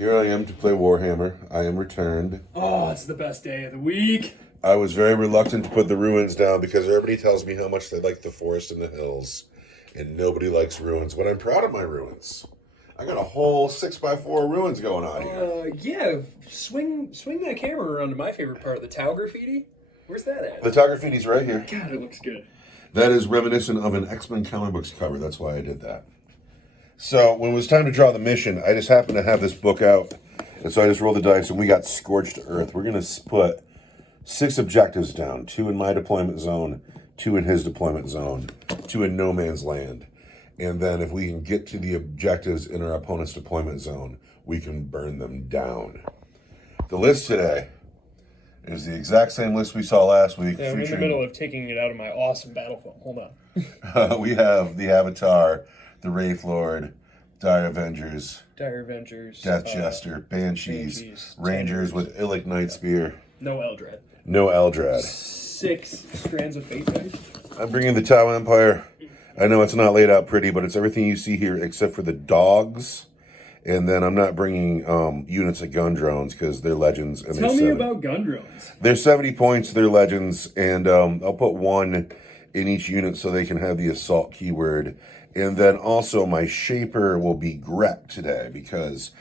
Here I am to play Warhammer. I am returned. Oh, it's the best day of the week. I was very reluctant to put the ruins down because everybody tells me how much they like the forest and the hills, and nobody likes ruins. But I'm proud of my ruins. I got a whole 6x4 ruins going on here. Yeah, swing that camera around to my favorite part, the Tau graffiti. Where's that at? The Tau graffiti's right here. God, it looks good. That is reminiscent of an X-Men comic books cover. That's why I did that. So when it was time to draw the mission, I just happened to have this book out. And so I just rolled the dice and we got scorched earth. We're going to put 6 objectives down. 2 in my deployment zone, 2 in his deployment zone, 2 in no man's land. And then if we can get to the objectives in our opponent's deployment zone, we can burn them down. The list today is the exact same list we saw last week. Yeah, I'm in the middle of taking it out of my awesome battle film. Hold on. We have the Avatar, the Wraith Lord, Dire Avengers, Death Jester, Banshees, Rangers with Illic Night Spear. No Eldrad. No Eldrad. 6 strands of fate dice. I'm bringing the Tau Empire. I know it's not laid out pretty, but it's everything you see here except for the dogs. And then I'm not bringing units of gun drones because they're legends. And Tell me about gun drones. They're 70 points, they're legends, and I'll put 1 in each unit so they can have the assault keyword. And then also my Shaper will be Grep today because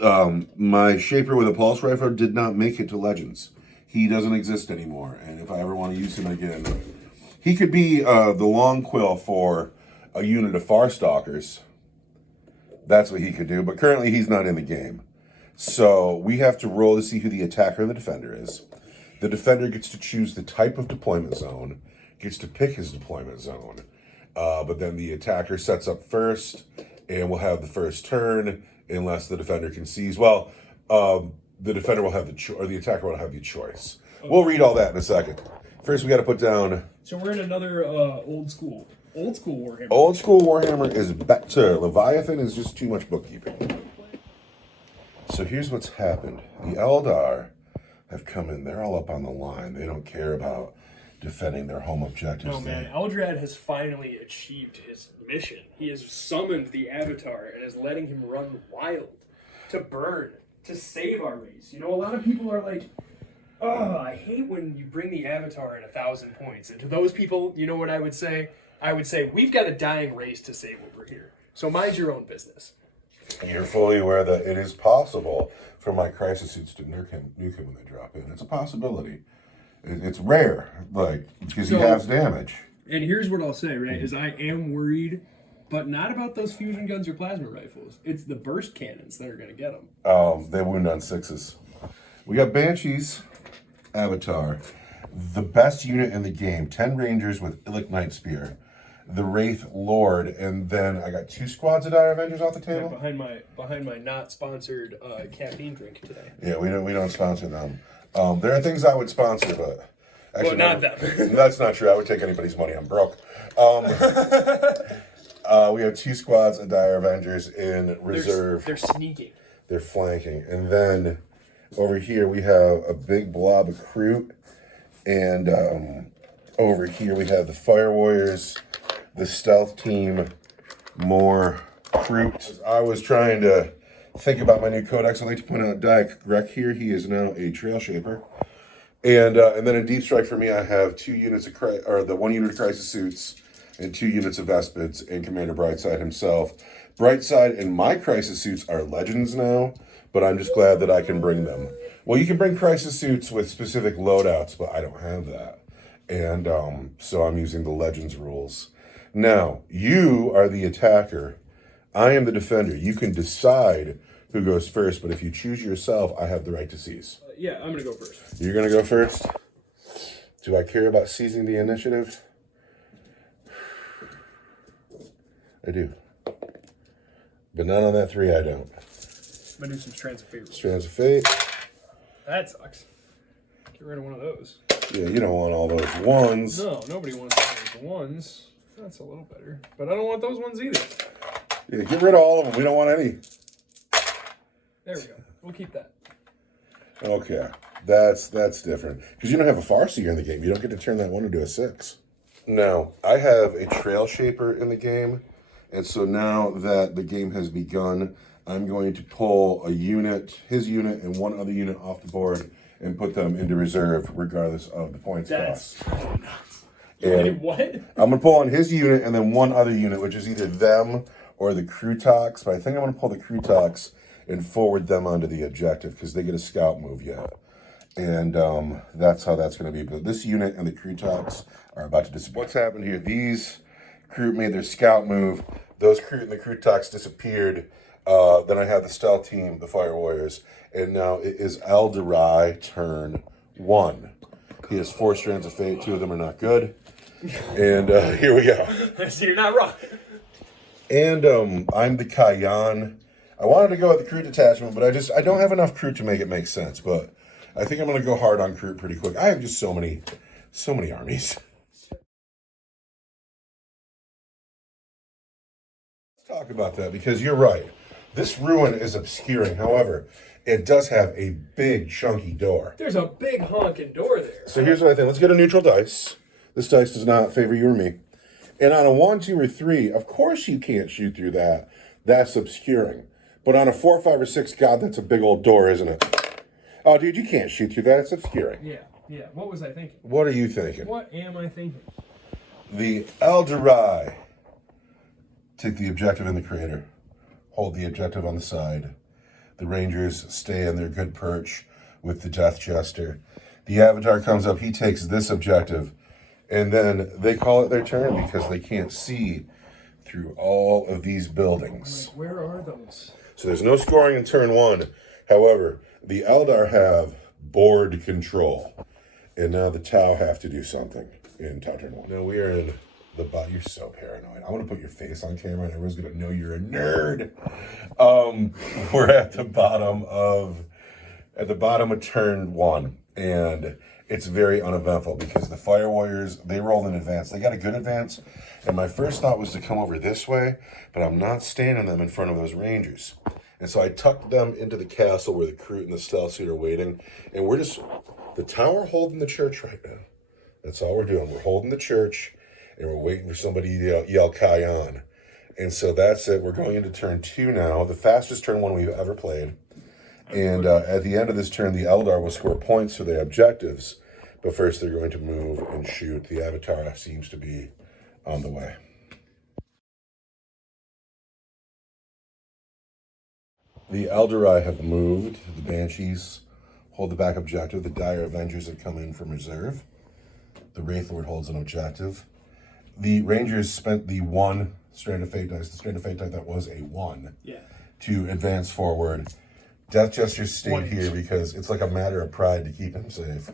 my Shaper with a pulse rifle did not make it to legends. He doesn't exist anymore, and if I ever want to use him again, he could be the long quill for a unit of Farstalkers. That's what he could do, but currently he's not in the game. So we have to roll to see who the attacker and the defender is. The defender gets to choose the type of deployment zone, gets to pick his deployment zone, but then the attacker sets up first, and will have the first turn unless the defender concedes. Well, the defender will have the attacker will have the choice. Okay. We'll read all that in a second. First, we got to put down. So we're in another old school Warhammer. Old school Warhammer is better. Leviathan is just too much bookkeeping. So here's what's happened. The Eldar have come in. They're all up on the line. They don't care about defending their home objectives. No, man. Eldrad has finally achieved his mission. He has summoned the Avatar and is letting him run wild to burn, to save our race. You know, a lot of people are like, oh, I hate when you bring the Avatar in 1,000 points. And to those people, you know what I would say? I would say, we've got a dying race to save over here. So mind your own business. You're fully aware that it is possible for my crisis suits to nuke him when they drop in. It's a possibility. It's rare, because he has damage. And here's what I'll say, right, is I am worried, but not about those fusion guns or plasma rifles. It's the burst cannons that are going to get them. They wound on 6s. We got Banshees, Avatar, the best unit in the game, 10 Rangers with Illic Night Spear, the Wraith Lord, and then I got 2 squads of Dire Avengers off the table. Yeah, behind my not sponsored caffeine drink today. Yeah, we don't sponsor them. There are things I would sponsor, but actually not them. That's not true. I would take anybody's money. I'm broke. We have 2 squads of Dire Avengers in reserve. They're sneaking. They're flanking, and then over here we have a big blob of Kroot, and over here we have the Fire Warriors, the stealth team, more Kroot. I was trying to think about my new codex. I'd like to point out Diak Grek here. He is now a Trail Shaper. And then in Deep Strike for me, I have 2 units of the 1 unit of Crisis Suits and 2 units of Vespids and Commander Brightside himself. Brightside and my Crisis Suits are legends now, but I'm just glad that I can bring them. Well, you can bring Crisis Suits with specific loadouts, but I don't have that. And so I'm using the legends rules. Now, you are the attacker. I am the defender. You can decide who goes first, but if you choose yourself, I have the right to seize. Yeah, I'm going to go first. You're going to go first? Do I care about seizing the initiative? I do. But none on that 3, I don't. I'm going to do some Strands of Fate. Strands of Fate. That sucks. Get rid of one of those. Yeah, you don't want all those ones. No, nobody wants those ones. That's a little better. But I don't want those ones either. Yeah, get rid of all of them. We don't want any. There we go. We'll keep that. Okay. That's different. Because you don't have a Farseer in the game. You don't get to turn that 1 into a 6. Now, I have a Trail Shaper in the game. And so now that the game has begun, I'm going to pull a unit, his unit, and one other unit off the board and put them into reserve regardless of the points cost. Wait, what? I'm going to pull on his unit and then one other unit, which is either them or the Krutoks. But I think I'm going to pull the Krutoks and forward them onto the objective because they get a scout move yet. And that's how that's going to be. But this unit and the Krutoks are about to disappear. What's happened here? These Krut made their scout move. Those Krut and the Krutoks disappeared. Then I have the stealth team, the Fire Warriors. And now it is Eldar turn 1. He has 4 Strands of Fate. 2 of them are not good. And here we go. So you're not wrong. And I'm the Kayan. I wanted to go with the Krut detachment, but I don't have enough Krut to make it make sense. But I think I'm going to go hard on Krut pretty quick. I have just so many armies. Let's talk about that because you're right. This ruin is obscuring. However, it does have a big chunky door. There's a big honking door there. So here's what I think. Let's get a neutral dice. This dice does not favor you or me. And on a 1, 2, or 3, of course you can't shoot through that. That's obscuring. But on a 4, 5, or 6, God, that's a big old door, isn't it? Oh, dude, you can't shoot through that. It's obscuring. Yeah. What was I thinking? What are you thinking? What am I thinking? The Eldar take the objective in the crater. Hold the objective on the side. The Rangers stay in their good perch with the Death Jester. The Avatar comes up. He takes this objective. And then they call it their turn because they can't see through all of these buildings. Like, where are those? So there's no scoring in turn 1. However, the Eldar have board control. And now the Tau have to do something in Tau turn 1. Now we are in the bot. You're so paranoid. I want to put your face on camera and everyone's going to know you're a nerd. We're at the bottom of turn 1. And it's very uneventful because the Fire Warriors, they rolled in advance. They got a good advance. And my first thought was to come over this way, but I'm not standing them in front of those Rangers. And so I tucked them into the castle where the Krut and the Stealth Suit are waiting. And we're just, the tower holding the church right now. That's all we're doing. We're holding the church and we're waiting for somebody to yell Kayan. And so that's it. We're going into turn 2 now, the fastest turn 1 we've ever played. And at the end of this turn, the Eldar will score points for their objectives. But first, they're going to move and shoot. The Avatar seems to be on the way. The Eldar have moved. The Banshees hold the back objective. The Dire Avengers have come in from reserve. The Wraith Lord holds an objective. The Rangers spent the 1 Strand of Fate dice, the Strand of Fate dice that was a 1, to advance forward. Death Jester stayed here because it's like a matter of pride to keep him safe.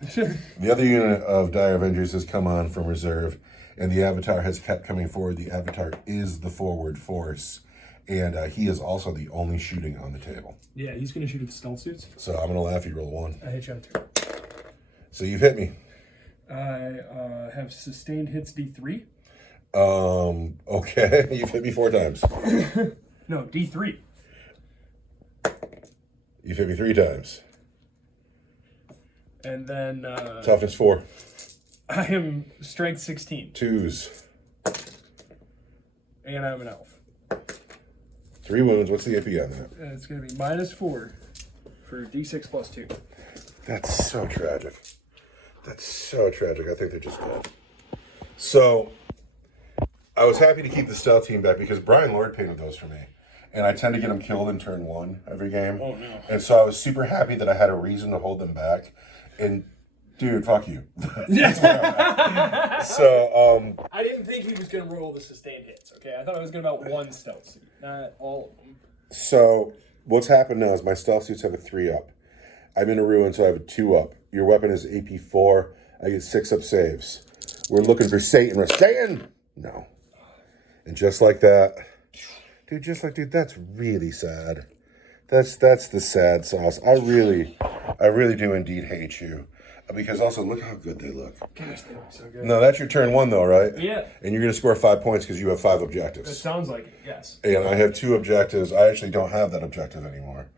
The other unit of Dire Avengers has come on from reserve, and the Avatar has kept coming forward. The Avatar is the forward force, and he is also the only shooting on the table. Yeah, he's going to shoot at the stealth suits. So I'm going to laugh. You roll a 1. I hit you on 2. So you've hit me. I have sustained hits D3. Okay. You've hit me 4 times. No, D3. You've hit me 3 times. And then Toughness 4. I am strength 16. 2s. And I'm an elf. 3 wounds. What's the AP on that? It's going to be -4 for D6 plus 2. That's so tragic. That's so tragic. I think they're just dead. So, I was happy to keep the stealth team back because Brian Lord painted those for me. And I tend to get them killed in turn 1 every game. Oh, no. And so I was super happy that I had a reason to hold them back. And, dude, fuck you. So, I didn't think he was going to roll the sustained hits, okay? I thought it was going to be about 1 stealth suit, not all of them. So, what's happened now is my stealth suits have a 3 up. I'm in a ruin, so I have a 2 up. Your weapon is AP 4. I get 6 up saves. We're looking for Satan. We're staying. No. And just like that, dude, dude, that's really sad. That's the sad sauce. I really do indeed hate you. Because also, look how good they look. Gosh, they look so good. No, that's your turn 1, though, right? Yeah. And you're going to score 5 points because you have 5 It objectives. sounds like it, yes. And I have 2 objectives. I actually don't have that objective anymore.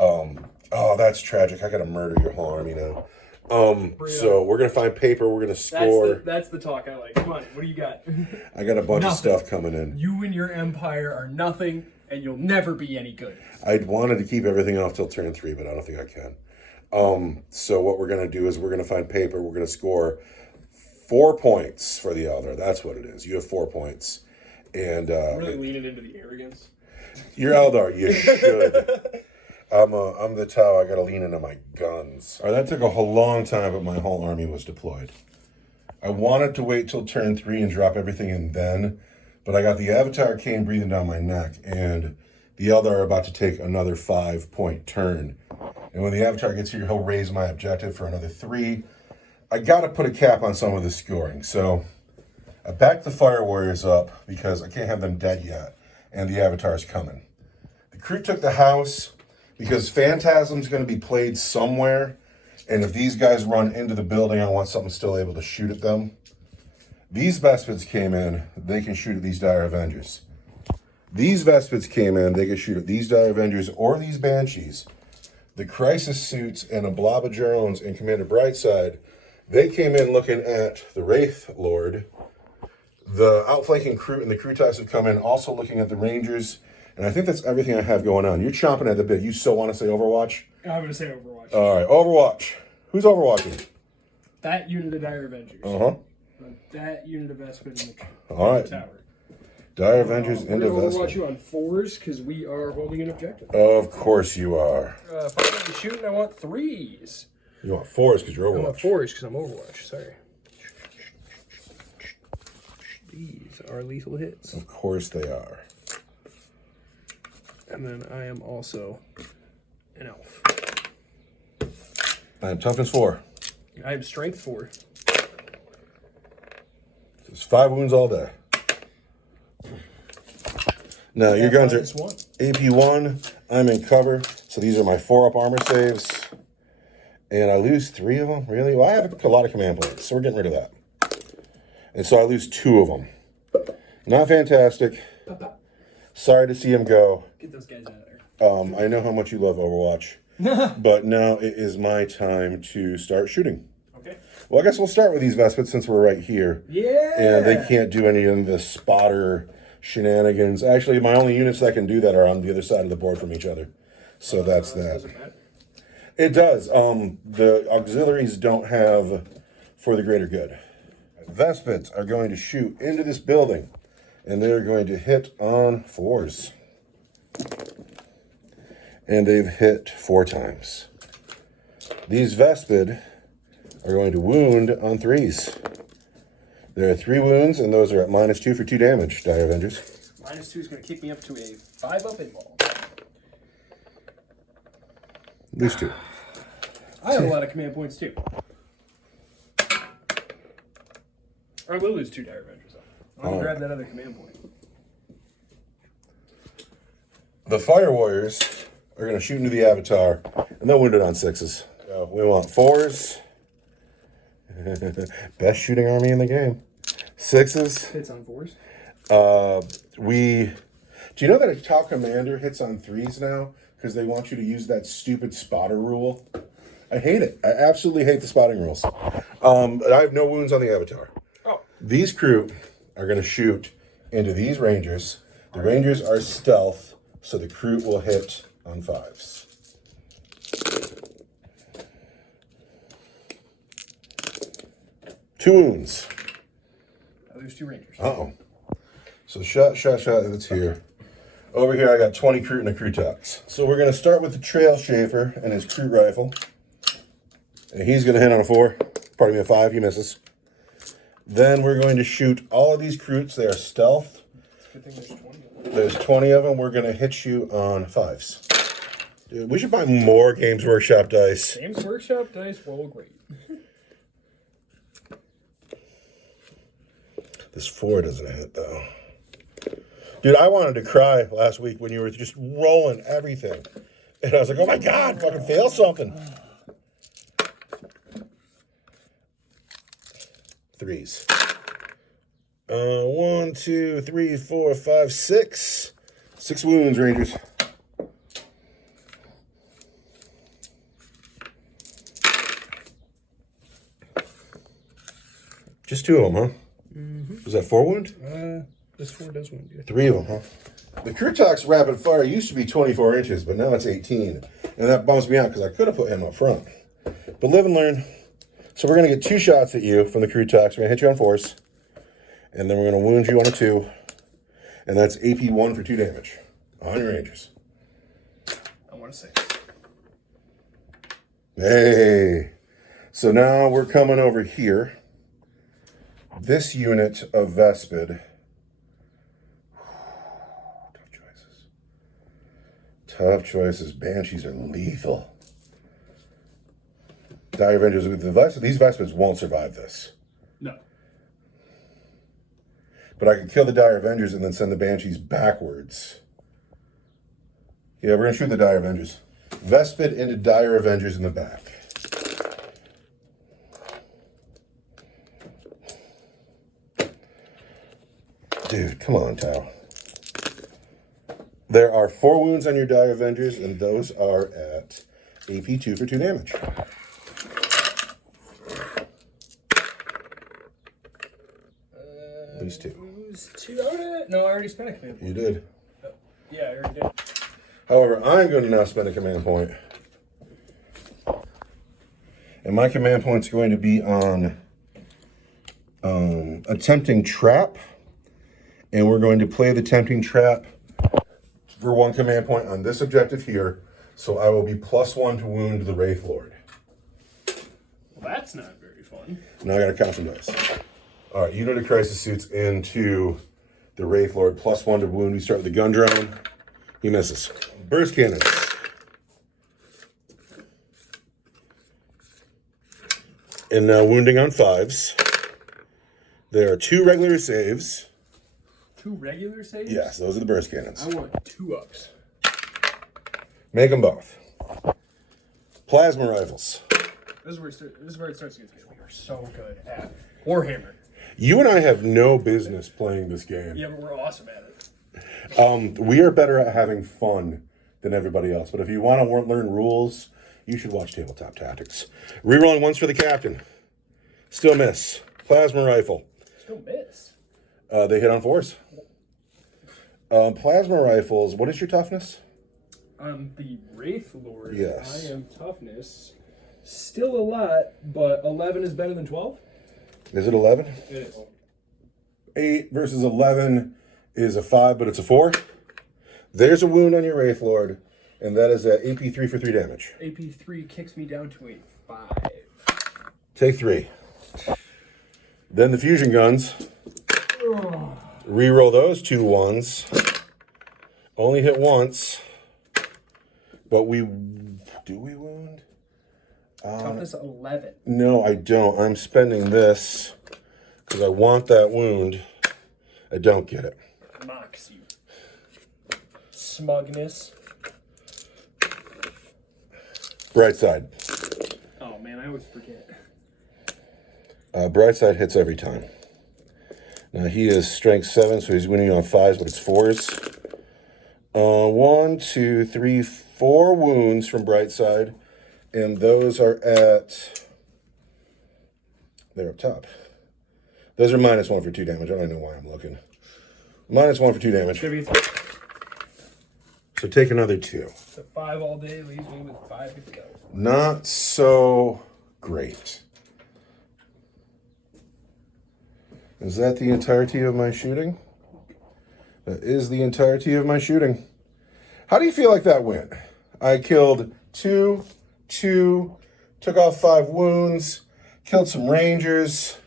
Oh, that's tragic. I got to murder your whole army now. So we're going to find paper. We're going to score. That's the talk I like. Come on, what do you got? I got a bunch of stuff coming in. You and your empire are nothing, and you'll never be any good. I wanted to keep everything off till turn 3, but I don't think I can. So what we're going to do is we're going to find paper. We're going to score 4 points for the Eldar. That's what it is. You have 4 points. And Really leaning into the arrogance. You're Eldar. You should. I'm the Tau. I got to lean into my guns. All right, that took a whole long time, but my whole army was deployed. I wanted to wait till turn 3 and drop everything in then, but I got the Avatar of Khaine breathing down my neck, and the Eldar are about to take another 5-point turn. And when the Avatar gets here, he'll raise my objective for another 3. I got to put a cap on some of the scoring. So I backed the Fire Warriors up because I can't have them dead yet. And the Avatar's coming. The crew took the house because Phantasm's going to be played somewhere. And if these guys run into the building, I want something still able to shoot at them. These Vespids came in. They can shoot at these Dire Avengers. These Vespids came in. They can shoot at these Dire Avengers or these Banshees. The Crisis Suits and a blob of drones and Commander Brightside, they came in looking at the Wraith Lord. The outflanking crew and the crew types have come in also looking at the Rangers. And I think that's everything I have going on. You're chomping at the bit. You still want to say Overwatch? I'm going to say Overwatch. All right, Overwatch. Who's Overwatching? That unit of Dire Avengers. Uh-huh. That unit of Vespid in the All right. tower. Dire Avengers into We're going to Overwatch you Vespid. on 4s because we are holding an objective. Of course you are. If I'm going to be shooting, I want 3s. You want 4s because you're I want Overwatch. 4s because I'm Overwatch. Sorry. These are lethal hits. Of course they are. And then I am also an elf. I am Toughness 4. I have strength 4. It's 5 wounds all day. Now, your guns are AP 1. I'm in cover. So these are my 4-up armor saves. And I lose 3 of them? Really? Well, I have a lot of command points, so we're getting rid of that. And so I lose 2 of them. Not fantastic. Sorry to see him go. Get those guys out of there. I know how much you love Overwatch. But now it is my time to start shooting. Okay. Well, I guess we'll start with these Vespids since we're right here. Yeah. And they can't do any of the spotter shenanigans. Actually, my only units that can do that are on the other side of the board from each other. So that's that. Does it matter? It does. The auxiliaries don't have for the greater good. Vespids are going to shoot into this building, and they're going to hit on 4s. And they've hit 4 times. These Vespid are going to wound on 3s. There are 3 wounds, and those are at -2 for 2 damage, Dire Avengers. -2 is going to kick me up to a 5-up involve. Lose 2. I have a lot of command points too. I will lose 2 Dire Avengers though. I'm going to grab that other command point. The Fire Warriors are going to shoot into the Avatar, and they'll wound it on 6s. So we want 4s. Best shooting army in the game. 6s. Hits on 4s. Do you know that a Tau Commander hits on 3s now? Because they want you to use that stupid spotter rule. I hate it. I absolutely hate the spotting rules. I have no wounds on the Avatar. Oh. These crew are going to shoot into these Rangers. The Rangers are stealth, so the crew will hit on 5s. Two wounds. There's 2 Rangers. Uh-oh. So shot, that's here. Over here, I got 20 Kroot and a Krootox. So we're going to start with the Trail Schaefer and his Kroot rifle. And he's going to hit on a 4. Pardon me, a 5. He misses. Then we're going to shoot all of these Kroots. They are stealth. Good thing there's 20 of them. There's 20 of them. We're going to hit you on 5s. Dude, we should buy more Games Workshop dice. Games Workshop dice roll great. This 4 doesn't hit, though. Dude, I wanted to cry last week when you were just rolling everything. And I was like, oh my God, fucking fail something. Threes. 1, 2, 3, 4, 5, 6. 6 wounds, Rangers. Just 2 of them, huh? Was that 4 wound? This 4 does wound you. 3 of them, huh? The Krutok's rapid fire used to be 24 inches, but now it's 18. And that bums me out because I could have put him up front. But live and learn. So we're going to get 2 shots at you from the Krutok's. We're going to hit you on 4s. And then we're going to wound you on a 2. And that's AP 1 for 2 damage on your Rangers. I want a 6. Hey. So now we're coming over here. This unit of Vespid. Tough choices. Tough choices. Banshees are lethal. Dire Avengers. These Vespids won't survive this. No. But I can kill the Dire Avengers and then send the Banshees backwards. Yeah, we're going to shoot the Dire Avengers. Vespid into Dire Avengers in the back. Dude, come on, Tao. There are 4 wounds on your Dire Avengers, and those are at AP 2 for 2 damage. Lose 2. Lose 2. No, I already spent a command point. You did. Oh, yeah, I already did. However, I'm going to now spend a command point. And my command point's going to be on attempting trap. And we're going to play the tempting trap for 1 command point on this objective here. So I will be +1 to wound the Wraith Lord. Well, that's not very fun. Now I got to count some dice. All right, unit of crisis suits into the Wraith Lord. +1 to wound. We start with the gun drone. He misses. Burst cannons. And now wounding on 5s. There are 2 regular saves. 2 regular saves? Yes, those are the burst cannons. I want 2 ups. Make them both. Plasma rifles. This is where it starts to get good. We are so good at Warhammer. You and I have no business playing this game. Yeah, but we're awesome at it. We are better at having fun than everybody else. But if you want to learn rules, you should watch Tabletop Tactics. Rerolling once for the captain. Still miss. Plasma rifle. Still miss. They hit on 4s. Plasma rifles. What is your toughness? The Wraith Lord. Yes. I am toughness. Still a lot, but 11 is better than 12? Is it 11? It is. 8 versus 11 is a 5, but it's a 4. There's a wound on your Wraith Lord, and that is at AP 3 for 3 damage. AP 3 kicks me down to a 5. Take 3. Then the fusion guns. Reroll those 2 1s. Only hit once. But do we wound? Toughness 11. No, I don't. I'm spending this because I want that wound. I don't get it. Moxie. Smugness. Brightside. Oh man, I always forget. Brightside hits every time. Now he is strength 7, so he's winning on 5s, but it's 4s. 1, 2, 3, 4 wounds from Brightside, and those are they're up top. Those are -1 for 2 damage. I don't know why I'm looking. -1 for 2 damage. So take another 2. So 5 all day leaves me with 5 to go. Not so great. Is that the entirety of my shooting? That is the entirety of my shooting. How do you feel like that went? I killed 2, took off 5 wounds, killed some Rangers.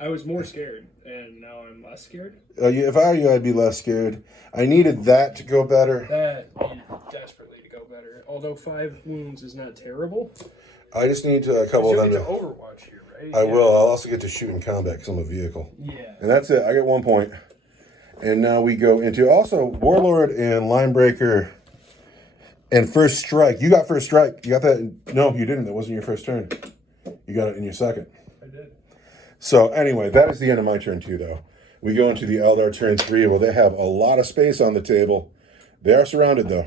I was more scared, and now I'm less scared. If I were you, I'd be less scared. I needed that to go better. That needed desperately to go better. Although 5 wounds is not terrible. I just need a couple of them to Overwatch here, right? I will. I'll also get to shoot in combat because I'm a vehicle. Yeah. And that's it. I get 1 point. And now we go into also Warlord and Linebreaker and First Strike. You got First Strike. You got that? No, you didn't. That wasn't your first turn. You got it in your second. I did. So anyway, that is the end of my turn 2, though. We go into the Eldar turn 3. Well, they have a lot of space on the table. They are surrounded, though.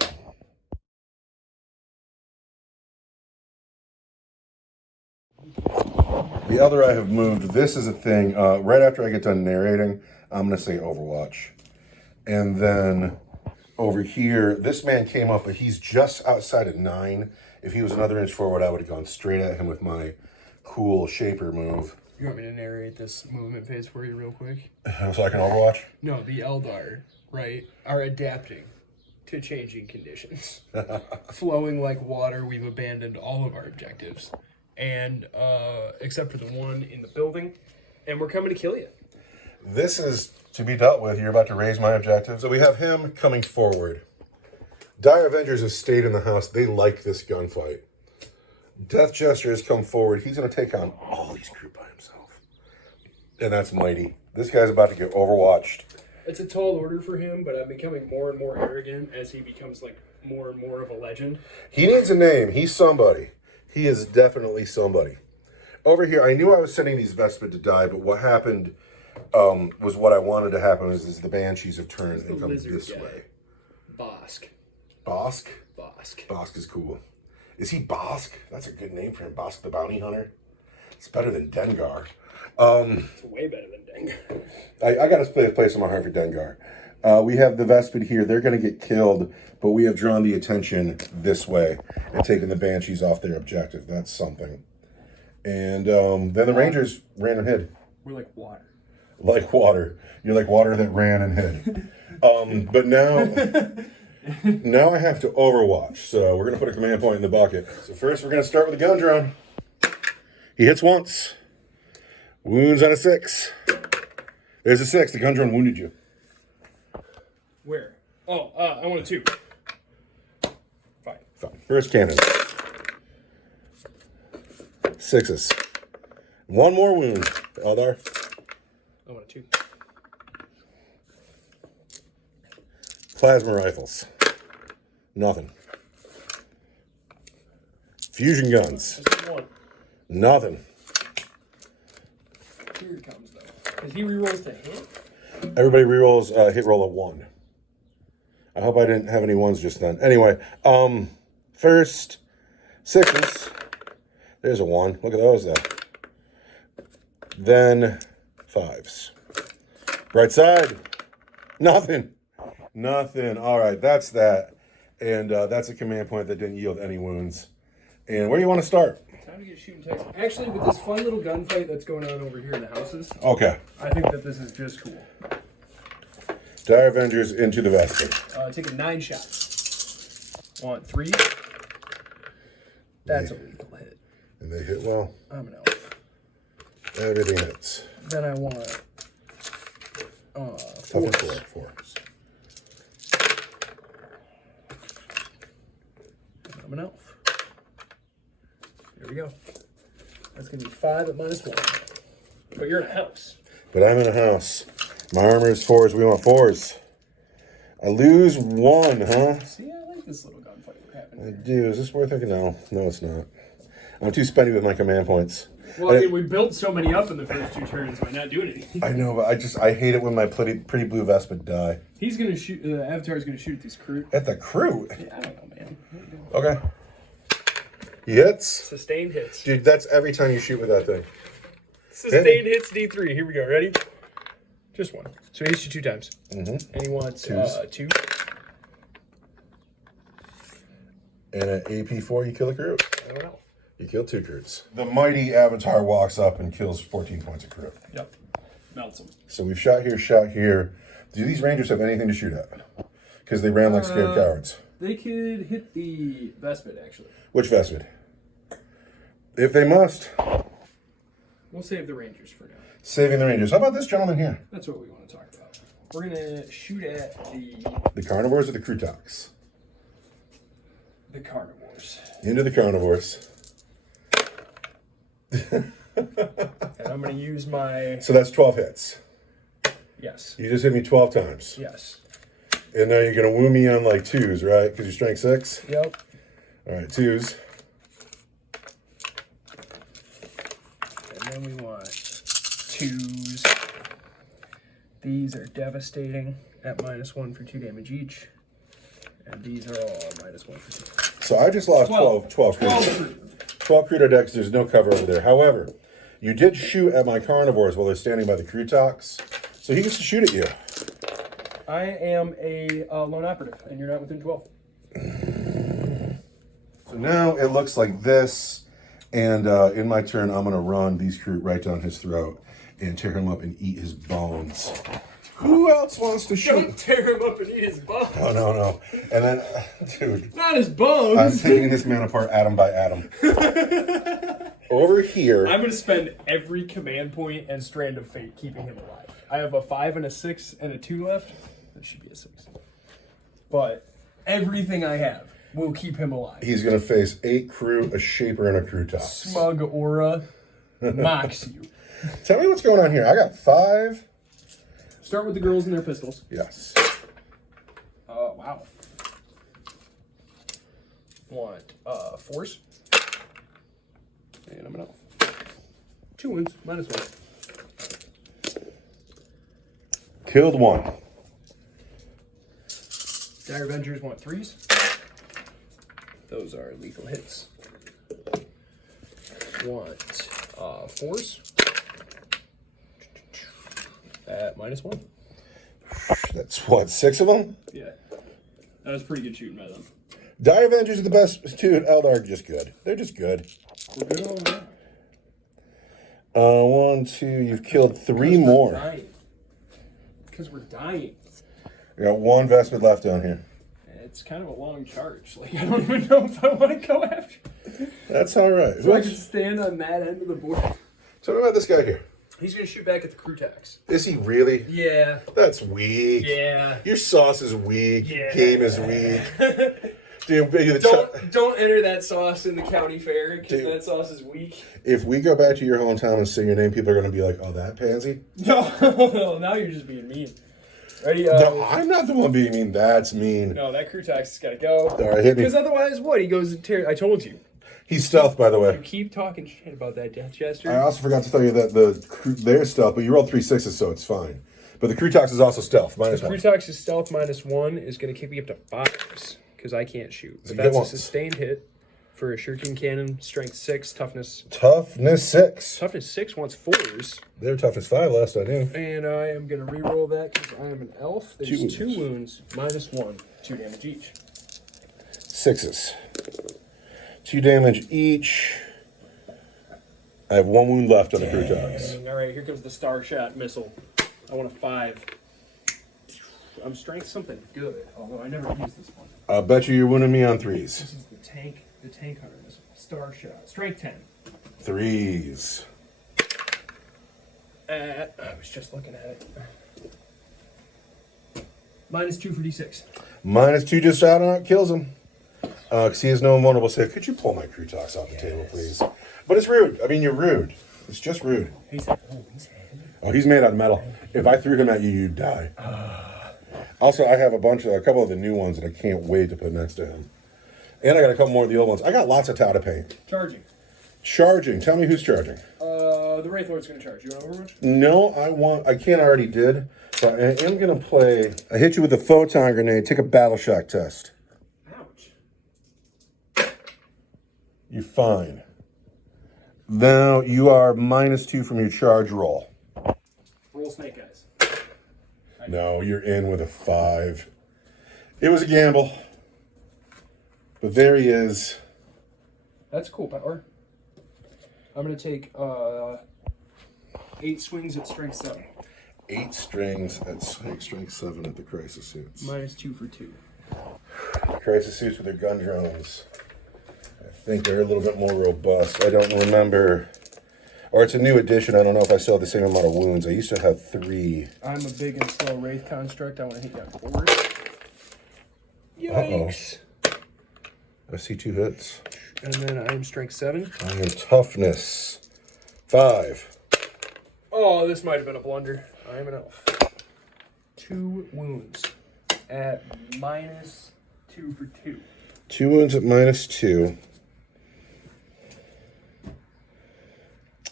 The Eldar I have moved. This is a thing. Right after I get done narrating, I'm going to say Overwatch. And then over here, this man came up, but he's just outside at 9. If he was another inch forward, I would have gone straight at him with my cool Shaper move. You want me to narrate this movement phase for you real quick? So I can Overwatch? No, the Eldar, right, are adapting to changing conditions. Flowing like water, we've abandoned all of our objectives. And, except for the one in the building, and we're coming to kill you. This is to be dealt with. You're about to raise my objectives. So we have him coming forward. Dire Avengers have stayed in the house. They like this gunfight. Death Jester has come forward. He's going to take on all these crew by himself. And that's mighty. This guy's about to get overwatched. It's a tall order for him, but I'm becoming more and more arrogant as he becomes like more and more of a legend. He needs a name. He's somebody. He is definitely somebody. Over here, I knew I was sending these Vespid to die, but what happened was what I wanted to happen is the Banshees have turned and come this way. Bosk. Bosk? Bosk. Bosk is cool. Is he Bosk? That's a good name for him. Bosk the Bounty Hunter. It's better than Dengar. It's way better than Dengar. I got to place in my heart for Dengar. We have the Vespid here. They're going to get killed, but we have drawn the attention this way and taken the Banshees off their objective. That's something. And then the Rangers ran and hid. We're like water. Like water. You're like water that ran and hid. But now I have to Overwatch. So we're going to put a command point in the bucket. So first we're going to start with the gun drone. He hits once. Wounds on a 6. There's a 6. The gun drone wounded you. Where? Oh, I want a 2. Fine. First cannon. 6s. One more wound. Eldar. I want a 2. Plasma rifles. Nothing. Fusion guns. Just 1. Nothing. Here he comes, though. Because he rerolls to hit? Everybody rerolls hit roll of 1. I hope I didn't have any 1s just then. Anyway, first 6s. There's a 1. Look at those, though. Then 5s. Brightside. Nothing. Nothing. All right, that's that. And that's a command point that didn't yield any wounds. And where do you want to start? Time to get shooting text. Actually, with this fun little gunfight that's going on over here in the houses, Okay. I think that this is just cool. Dire Avengers into the Vespid. Taking 9 shots. Want 3? That's a lethal hit. And they hit well. I'm an elf. Everything hits. Then I want Tougher 4s. 4. I'm an elf. There we go. That's going to be 5 at -1. But you're in a house. But I'm in a house. My armor is 4s. We want 4s. I lose 1, huh? See, I like this little gunfight we're having. I do. Is this worth it? No. No, it's not. I'm too spendy with my command points. Well, I mean, we built so many up in the first 2 turns by not doing anything. I know, but I hate it when my pretty blue Vespid die. He's going to shoot, the Avatar's going to shoot at these crew. At the crew? Yeah, I don't know, man. Okay. He hits. Sustained hits. Dude, that's every time you shoot with that thing. Sustained hits D3. Here we go. Ready? Just 1. So he hits you 2 times. Mm-hmm. And he wants 2s. 2. And at AP4, you kill a crew. I don't know. You kill 2 crews. The mighty Avatar walks up and kills 14 points of crew. Yep. Melts him. So we've shot here, shot here. Do these Rangers have anything to shoot at? Because they ran like scared cowards. They could hit the Vespid, actually. Which Vespid? If they must. We'll save the Rangers for now. Saving the Rangers. How about this gentleman here? That's what we want to talk about. We're going to shoot at The carnivores or the Krutaks? the carnivores. Into the carnivores. And I'm going to use my... So that's 12 hits. Yes. You just hit me 12 times. Yes. And now you're going to woo me on like 2s, right? Because you're strength 6? Yep. All right, 2s. And then we want 2s. These are devastating at -1 for 2 damage each. And these are all -1 for 2. So I just lost 12 crudo decks. There's no cover over there. However, you did shoot at my carnivores while they're standing by the Crutox. So he gets to shoot at you. I am a lone operative, and you're not within 12. So now it looks like this. And in my turn, I'm going to run these crew right down his throat and tear him up and eat his bones. Who else wants to shoot? Don't tear him up and eat his bones. Oh, no. And then, dude. Not his bones. I'm taking this man apart atom by atom. Over here. I'm going to spend every command point and strand of fate keeping him alive. I have a 5 and a 6 and a 2 left. That should be a 6. But everything I have will keep him alive. He's going to face 8 crew, a shaper, and a Crutox. Smug aura mocks you. Tell me what's going on here. I got 5. Start with the girls and their pistols. Yes. Wow. Want 4s. And I'm an elf. 2 wounds, -1. Killed 1. Dire Avengers want 3s. Those are lethal hits. Want 4s. At -1. That's what, 6 of them? Yeah. That was pretty good shooting by them. Dire Avengers are the best too. Eldar are just good. They're just good. We're good on that. 1, 2. You've killed 3 more. Because we're dying. I got 1 Vespid left down here. It's kind of a long charge. Like, I don't even know if I want to go after. That's all right. So I can stand on that end of the board. Tell me about this guy here. He's going to shoot back at the Crutox. Is he really? Yeah. That's weak. Yeah. Your sauce is weak. Yeah. Game is weak. Dude, don't enter that sauce in the county fair because that sauce is weak. If we go back to your hometown and sing your name, people are going to be like, "Oh, that pansy." No, now you're just being mean. Ready? No, I'm not the one being mean. That's mean. No, that Crutox has got to go. All right, hit me. Because otherwise, what? He goes and tears. I told you. He's stealth, by the way. You keep talking shit about that Death Jester. I also forgot to tell you that they're stealth, but you rolled 3 6s, so it's fine. But the Crutox is also stealth. -1. Crutox's stealth -1 is going to kick me up to 5s because I can't shoot. But Good that's a ones. sustained hit for a shuriken cannon. Strength 6, toughness. Toughness 6. Toughness 6 wants 4s. They're toughness 5 last I knew. And I am going to re-roll that because I am an elf. There's 2 2 wounds, -1, 2 damage each. 6s. 2 damage each. I have 1 wound left on the Crutox. All right, here comes the Star Shot missile. I want a 5. I'm strength something good, although I never used this one. I'll bet you're wounding me on 3s. This is the tank hunter missile. Star Shot. Strength 10. 3s. I was just looking at it. -2 for D6. -2 just out on it, kills him. Because he has no invulnerable save. Could you pull my Crutox off the table, please? But it's rude. I mean, you're rude. It's just rude. He's heavy. Oh, he's made out of metal. If I threw him at you, you'd die. Also, I have a couple of the new ones that I can't wait to put next to him. And I got a couple more of the old ones. I got lots of Tau to paint. Charging. Charging. Tell me who's charging. The Wraith Lord's going to charge. You want Overwatch? No, I can't already did. But I am going to play. I hit you with a photon grenade. Take a battle shock test. Ouch. You're fine. Now you are -2 from your charge roll. Roll snake eyes. No, you're in with a 5. It was a gamble. But there he is. That's cool power. I'm going to take 8 swings at strength 7. 8 strings at strength 7 at the crisis suits. -2 for 2. Crisis suits with their gun drones. I think they're a little bit more robust. I don't remember. Or it's a new edition. I don't know if I still have the same amount of wounds. I used to have 3. I'm a big and slow Wraith construct. I want to hit you on 4. Yikes. I see 2 hits. And then I am strength 7. I am toughness 5. Oh, this might have been a blunder. I am an elf. 2 wounds at -2 for 2. 2 wounds at -2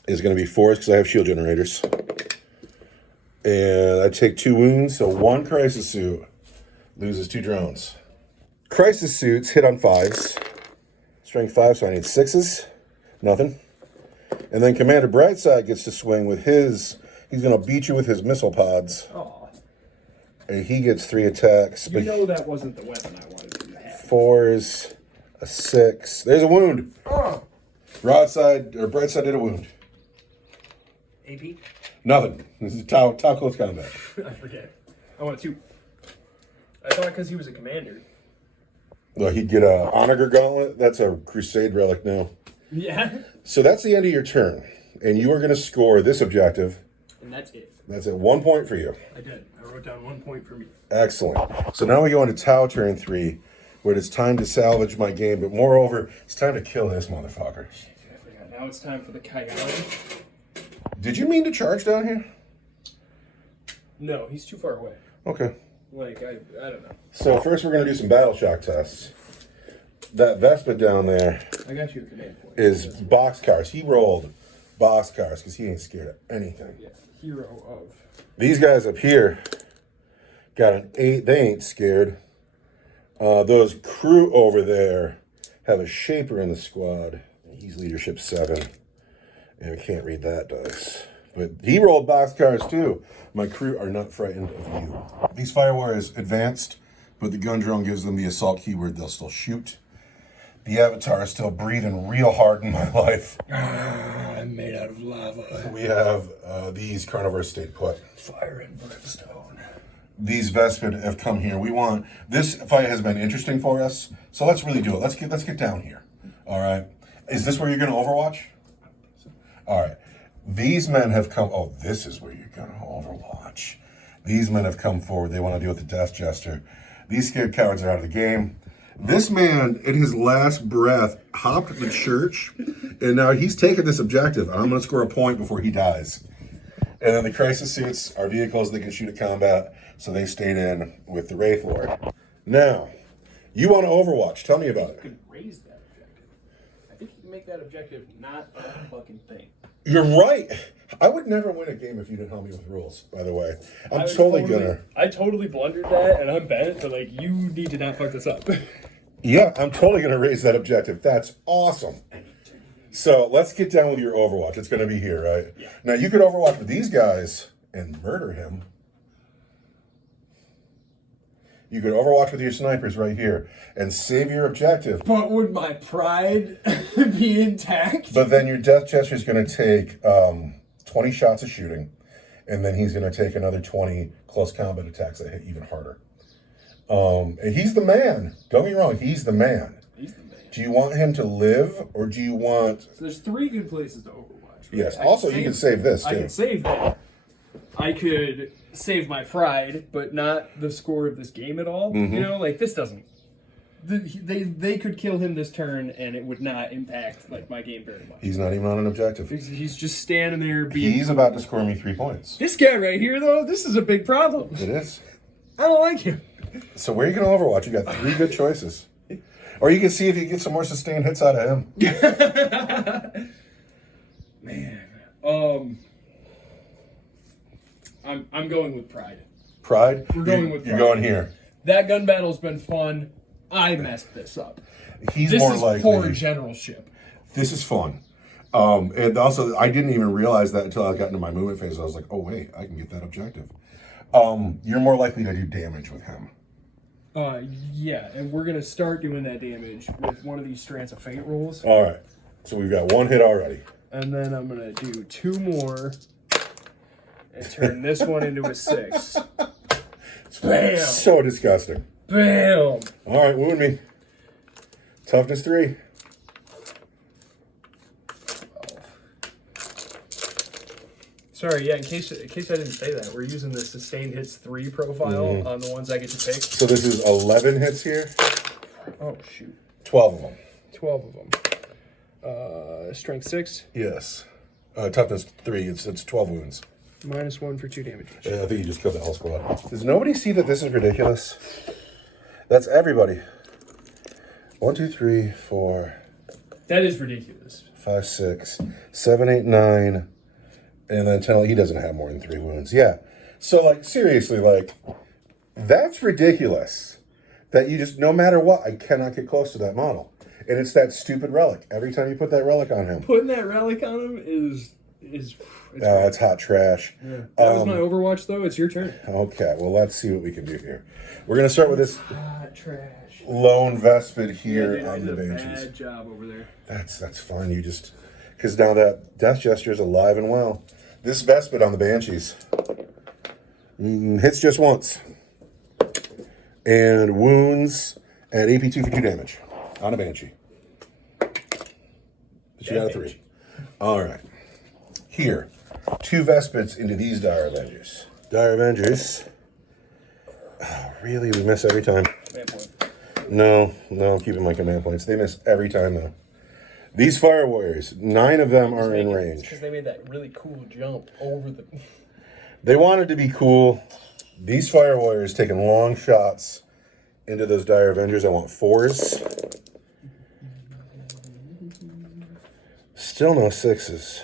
is going to be 4 because I have shield generators. And I take 2 wounds, so 1 crisis suit loses 2 drones. Crisis suits hit on 5s. Strength 5, so I need 6s. Nothing. And then Commander Brightside gets to swing with his... He's going to beat you with his missile pods. Oh, And he gets 3 attacks. you know that wasn't the weapon I wanted to have. 4s, a 6. There's a wound. Oh. Broadside, or Brightside did a wound. AP? Nothing. This is top close combat. I forget. I want 2. I thought because he was a commander. Well, he'd get a Onager Gauntlet. That's a Crusade relic now. Yeah. So that's the end of your turn. And you are going to score this objective. And that's it. That's it. 1 point for you. I did. I wrote down 1 point for me. Excellent. So now we go into Tau turn 3, where it's time to salvage my game. But moreover, it's time to kill this motherfucker. I forgot. Now it's time for the Coyote. Did you mean to charge down here? No, he's too far away. Okay. Like, I don't know. So first we're going to do some battle shock tests. That Vespa down there I got you a command point. is boxcars. He rolled boxcars because he ain't scared of anything. Yeah, hero of. These guys up here got an 8. They ain't scared. Those crew over there have a shaper in the squad. He's leadership 7. And we can't read that dice. But he rolled boxcars too. My crew are not frightened of you. These fire warriors advanced, but the gun drone gives them the assault keyword. They'll still shoot. The Avatar is still breathing real hard in my life. I'm made out of lava. We have these carnivores stayed put. Fire and brimstone. These Vespid have come here. We want this fight has been interesting for us, so let's really do it. Let's get down here. All right. Is this where you're going to Overwatch? All right. These men have come. Oh, this is where you're going to Overwatch. These men have come forward. They want to deal with the Death Jester. These scared cowards are out of the game. This man, in his last breath, hopped the church, and now he's taken this objective. I'm going to score a point before he dies. And then the crisis suits are vehicles that can shoot at combat, so they stayed in with the Wraith Lord. Now, you want to Overwatch. Tell me about You it. can raise that objective. I think you can make that objective not a fucking thing. You're right. I would never win a game if you didn't help me with rules, by the way. I'm totally gonna. I totally blundered that, and I'm bent, but like, you need to not fuck this up. Yeah, I'm totally gonna raise that objective. That's awesome. So let's get down with your Overwatch. It's gonna be here, right? Yeah. Now you could Overwatch with these guys and murder him. You could Overwatch with your snipers right here and save your objective. But would my pride be intact? But then your Death Jester is going to take 20 shots of shooting, and then he's going to take another 20 close combat attacks that hit even harder. And he's the man. Don't get me wrong, he's the man. He's the man. Do you want him to live, or do you want... So there's 3 good places to Overwatch. Right? Yes, also you can save this, too. I can save that. I could save my pride, but not the score of this game at all. Mm-hmm. You know, like, this doesn't... They could kill him this turn, and it would not impact like my game very much. He's not even on an objective. He's just standing there being... He's about to score me 3 points. This guy right here, though, this is a big problem. It is. I don't like him. So where are you going to Overwatch? You got 3 good choices. Or you can see if you get some more sustained hits out of him. Man. I'm going with pride. Pride? We're going with You're pride. going here. That gun battle's been fun. I messed this up. He's This more is likely. poor generalship. This is fun. And also, I didn't even realize that until I got into my movement phase. I was like, oh, wait, I can get that objective. You're more likely to do damage with him. Yeah, and we're going to start doing that damage with one of these Strands of Fate rolls. All right. So we've got 1 hit already. And then I'm going to do 2 more and turn this one into a 6. Bam! So disgusting. Bam! All right, wound me. Toughness 3. 12. Sorry, yeah, in case I didn't say that, we're using the Sustained Hits 3 profile on the ones I get to pick. So this is 11 hits here. Oh, shoot. 12 of them. 12 of them. Strength 6. Yes. Toughness 3. It's 12 wounds. -1 for 2 damage each. Yeah, I think you just killed the whole squad. Does nobody see that this is ridiculous? That's everybody. 1, 2, 3, 4. That is ridiculous. 5, 6, 7, 8, 9, and then 10. He doesn't have more than 3 wounds. Yeah. So, like, seriously, like, that's ridiculous. That you just, no matter what, I cannot get close to that model. And it's that stupid relic. Every time you put that relic on him. Putting that relic on him is That's hot trash. Yeah. That was my Overwatch, though. It's your turn. Okay, well, let's see what we can do here. We're going to start with this Hot trash. lone Vespid here Yeah, on the did a Banshees. bad job over there. That's fine. You just, because now that Death Gesture is alive and well. This Vespid on the Banshees hits just once. And wounds at AP2 for 2 damage on a Banshee. But you got a 3. All right. Here, 2 Vespids into these Dire Avengers. Dire Avengers. Oh, really? We miss every time. Command point. No, I'm keeping my command points. They miss every time, though. These Fire Warriors, 9 of them are in range. Because they made that really cool jump over the... They wanted to be cool. These Fire Warriors taking long shots into those Dire Avengers. I want 4s. Still no 6s.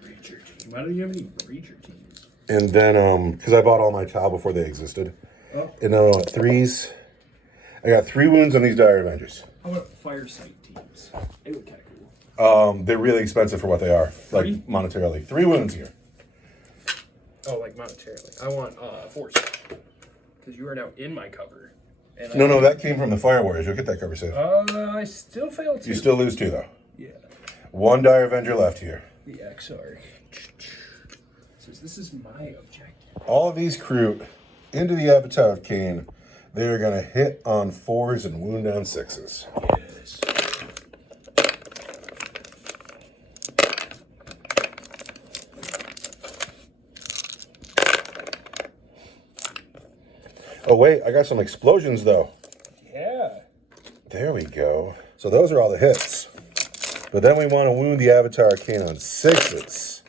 Breacher team. Why don't you have any Breacher teams? And then, because I bought all my Tau before they existed. Oh. And then I want 3s. I got 3 wounds on these Dire Avengers. How about Fire Sight teams? They look kind of cool. They're really expensive for what they are, like 3? monetarily. 3 wounds here. Oh, like monetarily. I want Force. Because you are now in my cover. And No, that came from the Fire Warriors. You'll get that cover safe. I still failed to. You still lose 2, though. Yeah. 1 Dire Avenger left here. The XR. Says this is my objective. All of these crew into the Avatar of Khaine. They are going to hit on 4s and wound down 6s. Yes. Oh, wait. I got some explosions, though. Yeah. There we go. So those are all the hits. But then we want to wound the Avatar of Khaine on 6s.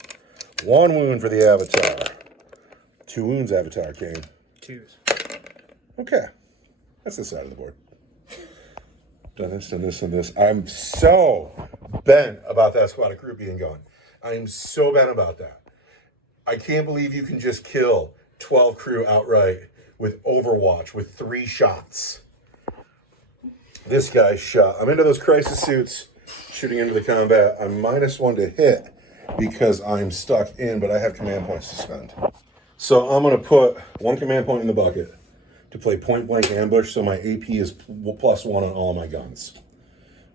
1 wound for the Avatar. 2 wounds, Avatar of Khaine. 2s. Okay. That's this side of the board. Done this and this and this. I'm so bent about that squad of crew being gone. I'm so bent about that. I can't believe you can just kill 12 crew outright with Overwatch with 3 shots. This guy shot. I'm into those crisis suits, shooting into the combat. I'm -1 to hit because I'm stuck in, but I have command points to spend. So I'm going to put 1 command point in the bucket to play point blank ambush, so my AP is +1 on all of my guns.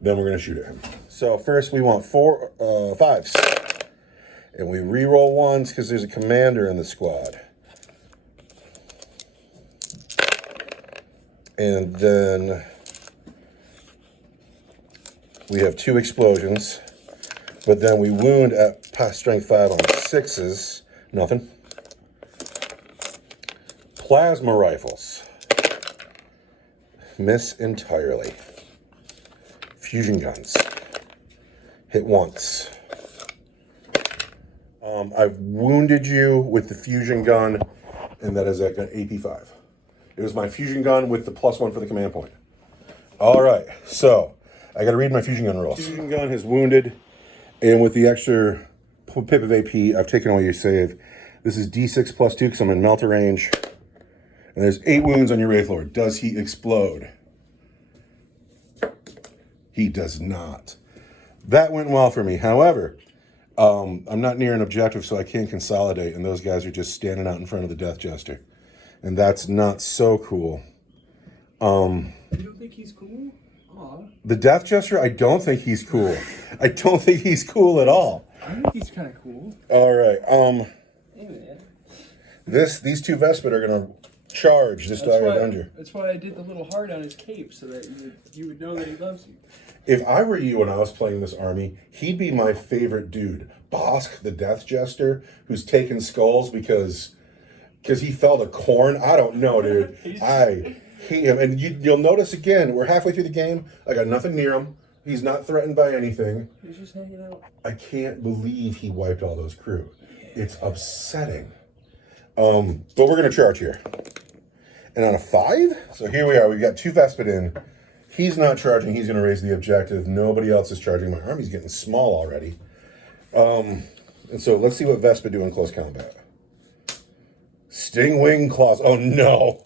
Then we're going to shoot at him. So first we want 5s. And we re-roll 1s because there's a commander in the squad. And then we have 2 explosions. But then we wound at strength 5 on 6s. Nothing. Plasma rifles. Miss entirely. Fusion guns. Hit once. I've wounded you with the fusion gun, and that is at AP5. It was my fusion gun with the +1 for the command point. All right, so I got to read my fusion gun rules. Fusion gun has wounded, and with the extra pip of AP, I've taken away your save. This is D6 +2 because I'm in melter range. And there's 8 wounds on your Wraith Lord. Does he explode? He does not. That went well for me. However, I'm not near an objective, so I can't consolidate, and those guys are just standing out in front of the Death Jester. And that's not so cool. You don't think he's cool? Aw. The Death Jester, I don't think he's cool. I don't think he's cool at all. I think he's kind of cool. All right. Hey, man. These 2 Vespid are going to charge this Dire Avenger. That's why I did the little heart on his cape, so that you would know that he loves you. If I were you and I was playing this army, he'd be my favorite dude. Bosk, the Death Jester, who's taking skulls because he fell to corn. I don't know, dude. I hate him. And you'll notice again, we're halfway through the game. I got nothing near him. He's not threatened by anything. He's just hanging out. I can't believe he wiped all those crew. Yeah. It's upsetting. But we're going to charge here. And on a 5? So here we are. We've got 2 Vespid in. He's not charging. He's going to raise the objective. Nobody else is charging. My army's getting small already. And so let's see what Vespid do in close combat. Stingwing Claws. Oh, no.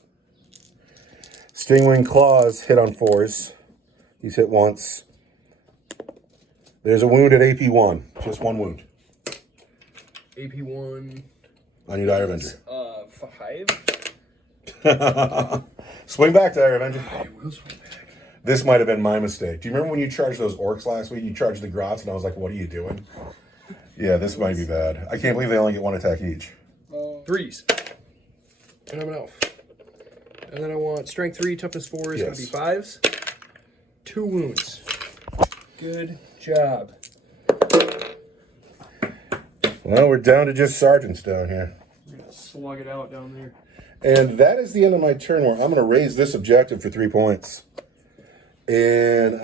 Stingwing Claws hit on 4s. He's hit once. There's a wound at AP 1. Just 1 wound. AP 1. On your Dire Avenger. 5. Swing back, Dire Avenger. I will swing back. This might have been my mistake. Do you remember when you charged those orcs last week? You charged the Grots, and I was like, what are you doing? Yeah, this might be bad. I can't believe they only get 1 attack each. 3s. And I'm an elf. And then I want strength 3, toughness 4 is going to be 5s. 2 wounds. Good job. Well, we're down to just sergeants down here. We're going to slug it out down there. And that is the end of my turn where I'm going to raise this objective for 3 points. And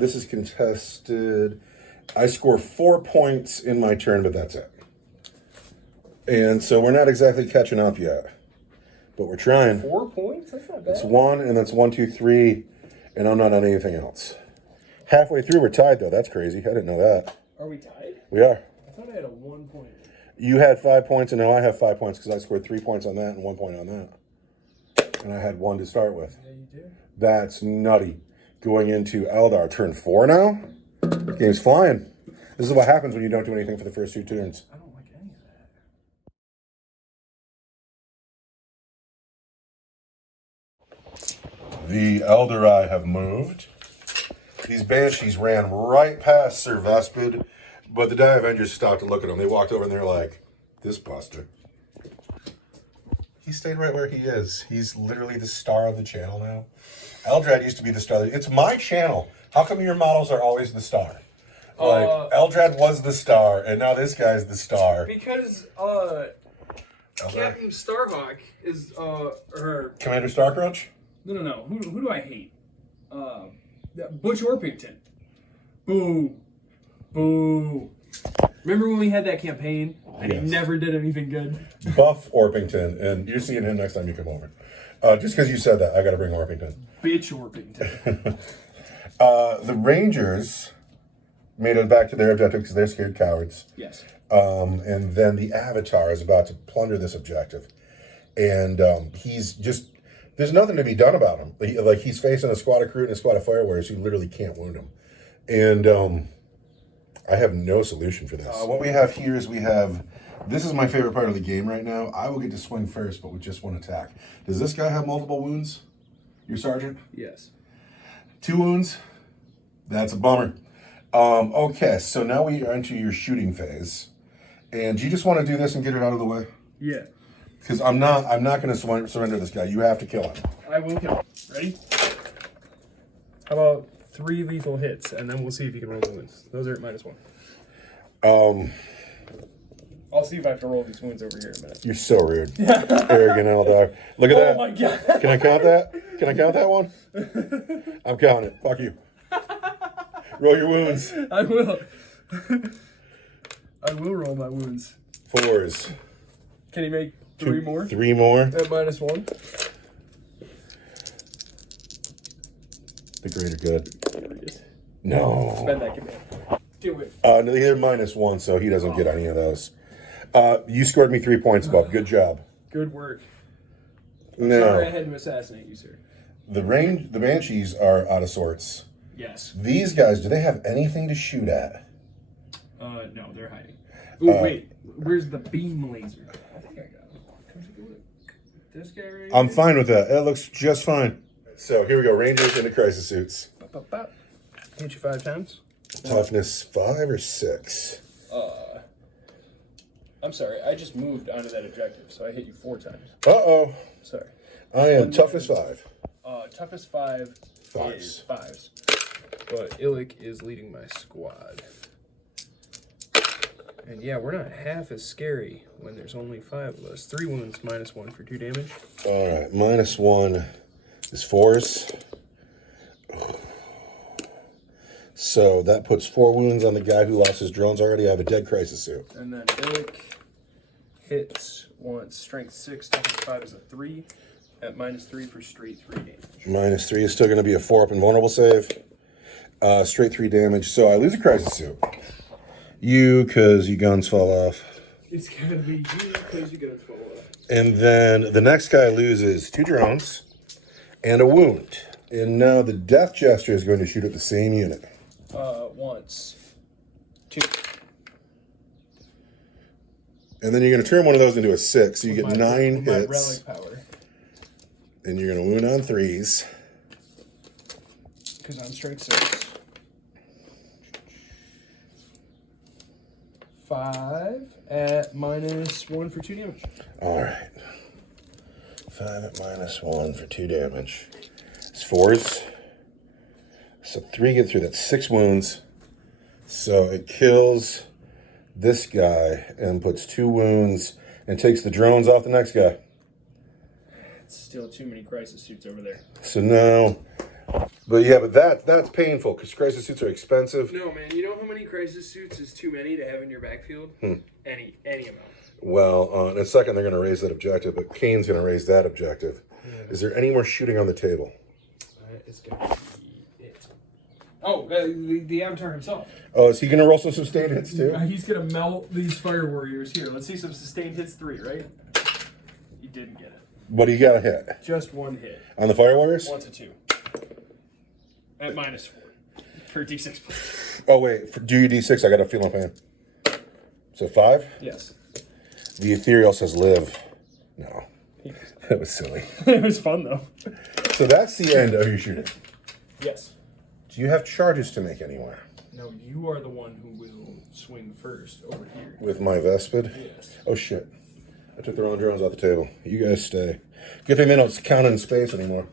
this is contested. I score 4 points in my turn, but that's it. And so we're not exactly catching up yet. But we're trying. 4 points? That's not bad. It's 1, and that's 1, 2, 3, and I'm not on anything else. Halfway through, we're tied, though. That's crazy. I didn't know that. Are we tied? We are. I thought I had a 1 point. You had 5 points, and now I have 5 points because I scored 3 points on that and 1 point on that. And I had 1 to start with. Yeah, you did. That's nutty. Going into Eldar, turn 4 now? The game's flying. This is what happens when you don't do anything for the first 2 turns. I don't like any of that. The Eldari have moved. These Banshees ran right past Sir Vespid, but the Die Avengers stopped to look at them. They walked over and they're like, this buster. He stayed right where he is. He's literally the star of the channel now. Eldrad used to be the star. It's my channel. How come your models are always the star? Like, Eldrad was the star, and now this guy's the star. Because, Captain Starhawk is, Commander Starcrunch? No. Who do I hate? Butch Orpington. Boo. Remember when we had that campaign and he never did anything good? Buff Orpington, and you're seeing him next time you come over. Just because you said that, I got to bring Orpington. Bitch Orpington. The Rangers made it back to their objective because they're scared cowards. Yes. And then the Avatar is about to plunder this objective. And he's just... There's nothing to be done about him. He's facing a squad of Kroot and a squad of Fire Warriors who literally can't wound him. And I have no solution for this. What we have here is this is my favorite part of the game right now. I will get to swing first, but with just 1 attack. Does this guy have multiple wounds? Your sergeant? Yes. 2 wounds? That's a bummer. Okay, so now we are into your shooting phase. And do you just want to do this and get it out of the way? Yeah. Because I'm not going to surrender this guy. You have to kill him. I will kill him. Ready? How about 3 lethal hits, and then we'll see if you can roll the wounds. Those are at -1. I'll see if I have to roll these wounds over here in a minute. You're so rude. Arrogant Eldar. Look at that. Oh my god. Can I count that? Can I count that one? I'm counting it. Fuck you. Roll your wounds. I will. I will roll my wounds. 4s. Can he make 3 more? 3 more. At -1. The greater good. No. Spend that command. Do it. No, they're -1, so he doesn't get any of those. You scored me 3 points, Bub. Good job. Good work. No. Sorry I had to assassinate you, sir. The Banshees are out of sorts. Yes. These guys, do they have anything to shoot at? No, they're hiding. Oh, wait. Where's the beam laser? I think I got it. Come take a look. This guy right I'm here. fine with that. It looks just fine. So here we go. Rangers into crisis suits. Bop. Hit you 5 times. Toughness 5 or 6? I'm sorry. I just moved onto that objective, so I hit you 4 times. Uh-oh. Sorry. I am toughness 5. Toughness 5 is 5s. But Illick is leading my squad. And yeah, we're not half as scary when there's only 5 of us. 3 wounds, -1 for 2 damage. All right, -1 is 4s. So that puts 4 wounds on the guy who lost his drones already. I have a dead crisis suit. And then Illick hits once. Strength 6, toughness 5 is a 3. At -3 for straight 3 damage. -3 is still going to be a 4 up invulnerable save. Straight 3 damage. So I lose a crisis suit. You, because your guns fall off. It's going to be you because your guns fall off. And then the next guy loses 2 drones and a wound. And now the Death Jester is going to shoot at the same unit. Once. 2. And then you're going to turn one of those into a 6. So you get 9 My hits. relic power. And you're going to wound on 3s. Because I'm strength 6. 5 at -1 for 2 damage. All right. 5 at -1 for 2 damage. It's 4s. So 3 get through. That's 6 wounds. So it kills this guy and puts 2 wounds and takes the drones off the next guy. It's still too many crisis suits over there. So now, but yeah, but that's painful because crisis suits are expensive. No, man. You know how many crisis suits is too many to have in your backfield? Any amount. Well, in a second they're going to raise that objective, but Kane's going to raise that objective. Yeah. Is there any more shooting on the table? It's going to be it. Oh, the Avatar himself. Oh, is he going to roll some sustained hits too? He's going to melt these fire warriors here. Let's see some sustained hits 3, right? You didn't get it. What do you got to hit? Just 1 hit. On the Fire Warriors? Once a 2. At -4. For D6 plus. Oh, wait. Do you D6? I got a feel of pain. So 5? Yes. The Ethereal says live. No. That was silly. It was fun, though. So that's the end of your shooting. Yes. Do you have charges to make anywhere? No, you are the one who will swing first over here. With my Vespid? Yes. Oh, shit. I took the wrong drones off the table. You guys stay. Good thing they don't count in space anymore.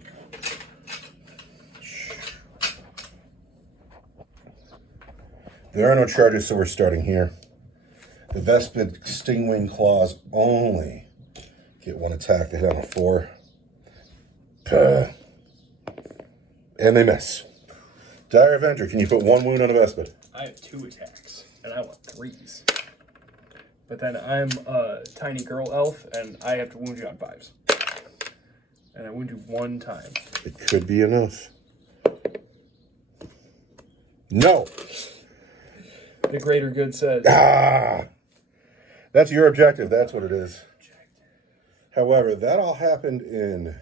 There are no charges, so we're starting here. The Vespid Stingwing Claws only get 1 attack. They hit on a 4. Puh. And they miss. Dire Avenger, can you put 1 wound on a Vespid? I have 2 attacks, and I want 3s. But then I'm a tiny girl elf, and I have to wound you on 5s. And I wound you 1 time. It could be enough. No. The greater good says. Ah! That's your objective. That's what it is. However, that all happened in...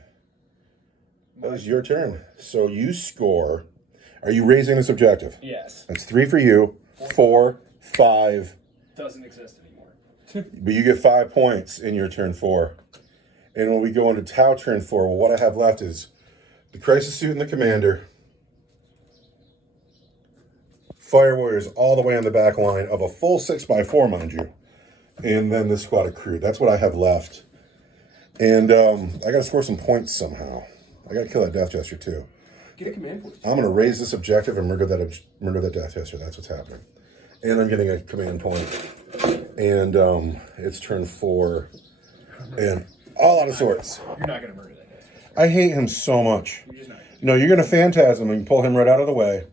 That was your turn. So you score... Are you raising this objective? Yes. That's 3 for you. 4, 5... Doesn't exist anymore. But you get 5 points in your turn 4. And when we go into Tau turn 4, well, what I have left is the Crisis Suit and the Commander. Fire Warriors all the way on the back line of a full 6x4, mind you. And then the squad of crew. That's what I have left. And I got to score some points somehow. I got to kill that Death Jester too. Get a command point. I'm going to raise this objective and murder that Death Jester. That's what's happening. And I'm getting a command point. And it's turn 4. And all out of sorts. You're not going to murder that Death Jester. I hate him so much. You're just not. No, you're going to Phantasm and pull him right out of the way.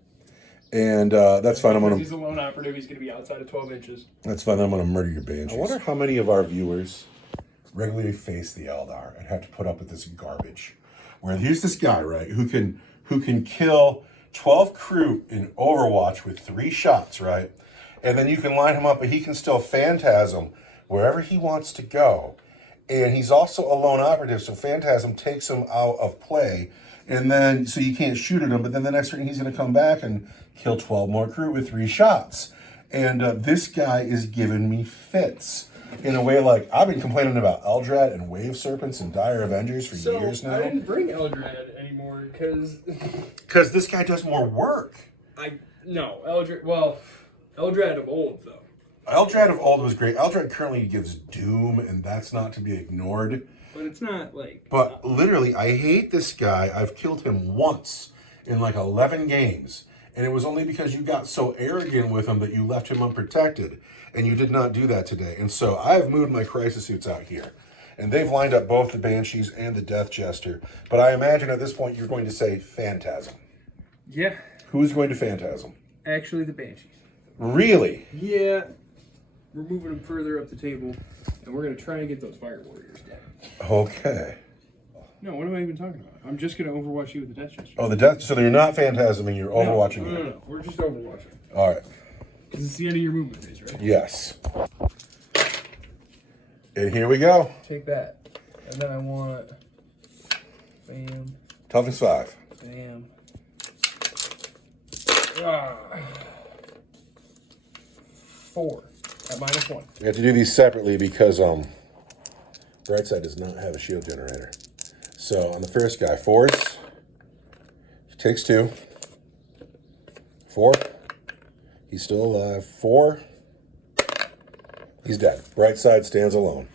And that's fine. He's a lone operative. He's going to be outside of 12 inches. That's fine. I'm going to murder your Banshees. I wonder how many of our viewers regularly face the Eldar and have to put up with this garbage. Where here's this guy, right, who can kill 12 crew in Overwatch with 3 shots, right? And then you can line him up, but he can still Phantasm wherever he wants to go. And he's also a lone operative, so Phantasm takes him out of play. And then, so you can't shoot at him, but then the next turn he's going to come back and kill 12 more crew with 3 shots. And this guy is giving me fits. In a way, like, I've been complaining about Eldrad and Wave Serpents and Dire Avengers for years now. I didn't bring Eldrad anymore, because... Because this guy does more work. Eldrad of old, though. Eldrad of old was great. Eldrad currently gives Doom, and that's not to be ignored. But it's not, like... But literally, I hate this guy. I've killed him once in, like, 11 games. And it was only because you got so arrogant with him that you left him unprotected. And you did not do that today. And so I've moved my Crisis Suits out here. And they've lined up both the Banshees and the Death Jester. But I imagine at this point you're going to say Phantasm. Yeah. Who's going to Phantasm? Actually, the Banshees. Really? Yeah. We're moving them further up the table. And we're going to try and get those Fire Warriors dead. Okay. No, what am I even talking about? I'm just going to overwatch you with the Death Gesture. Oh, the death. So you're not phantasming. You're overwatching. No. We're just overwatching. All right. Because it's the end of your movement phase, right? Yes. And here we go. Take that. And then I want... Bam. Toughness 5. Bam. Ah. 4 at -1. We have to do these separately because Brightside does not have a shield generator. So on the first guy, 4s. He takes 2. 4. He's still alive. 4. He's dead. Brightside stands alone.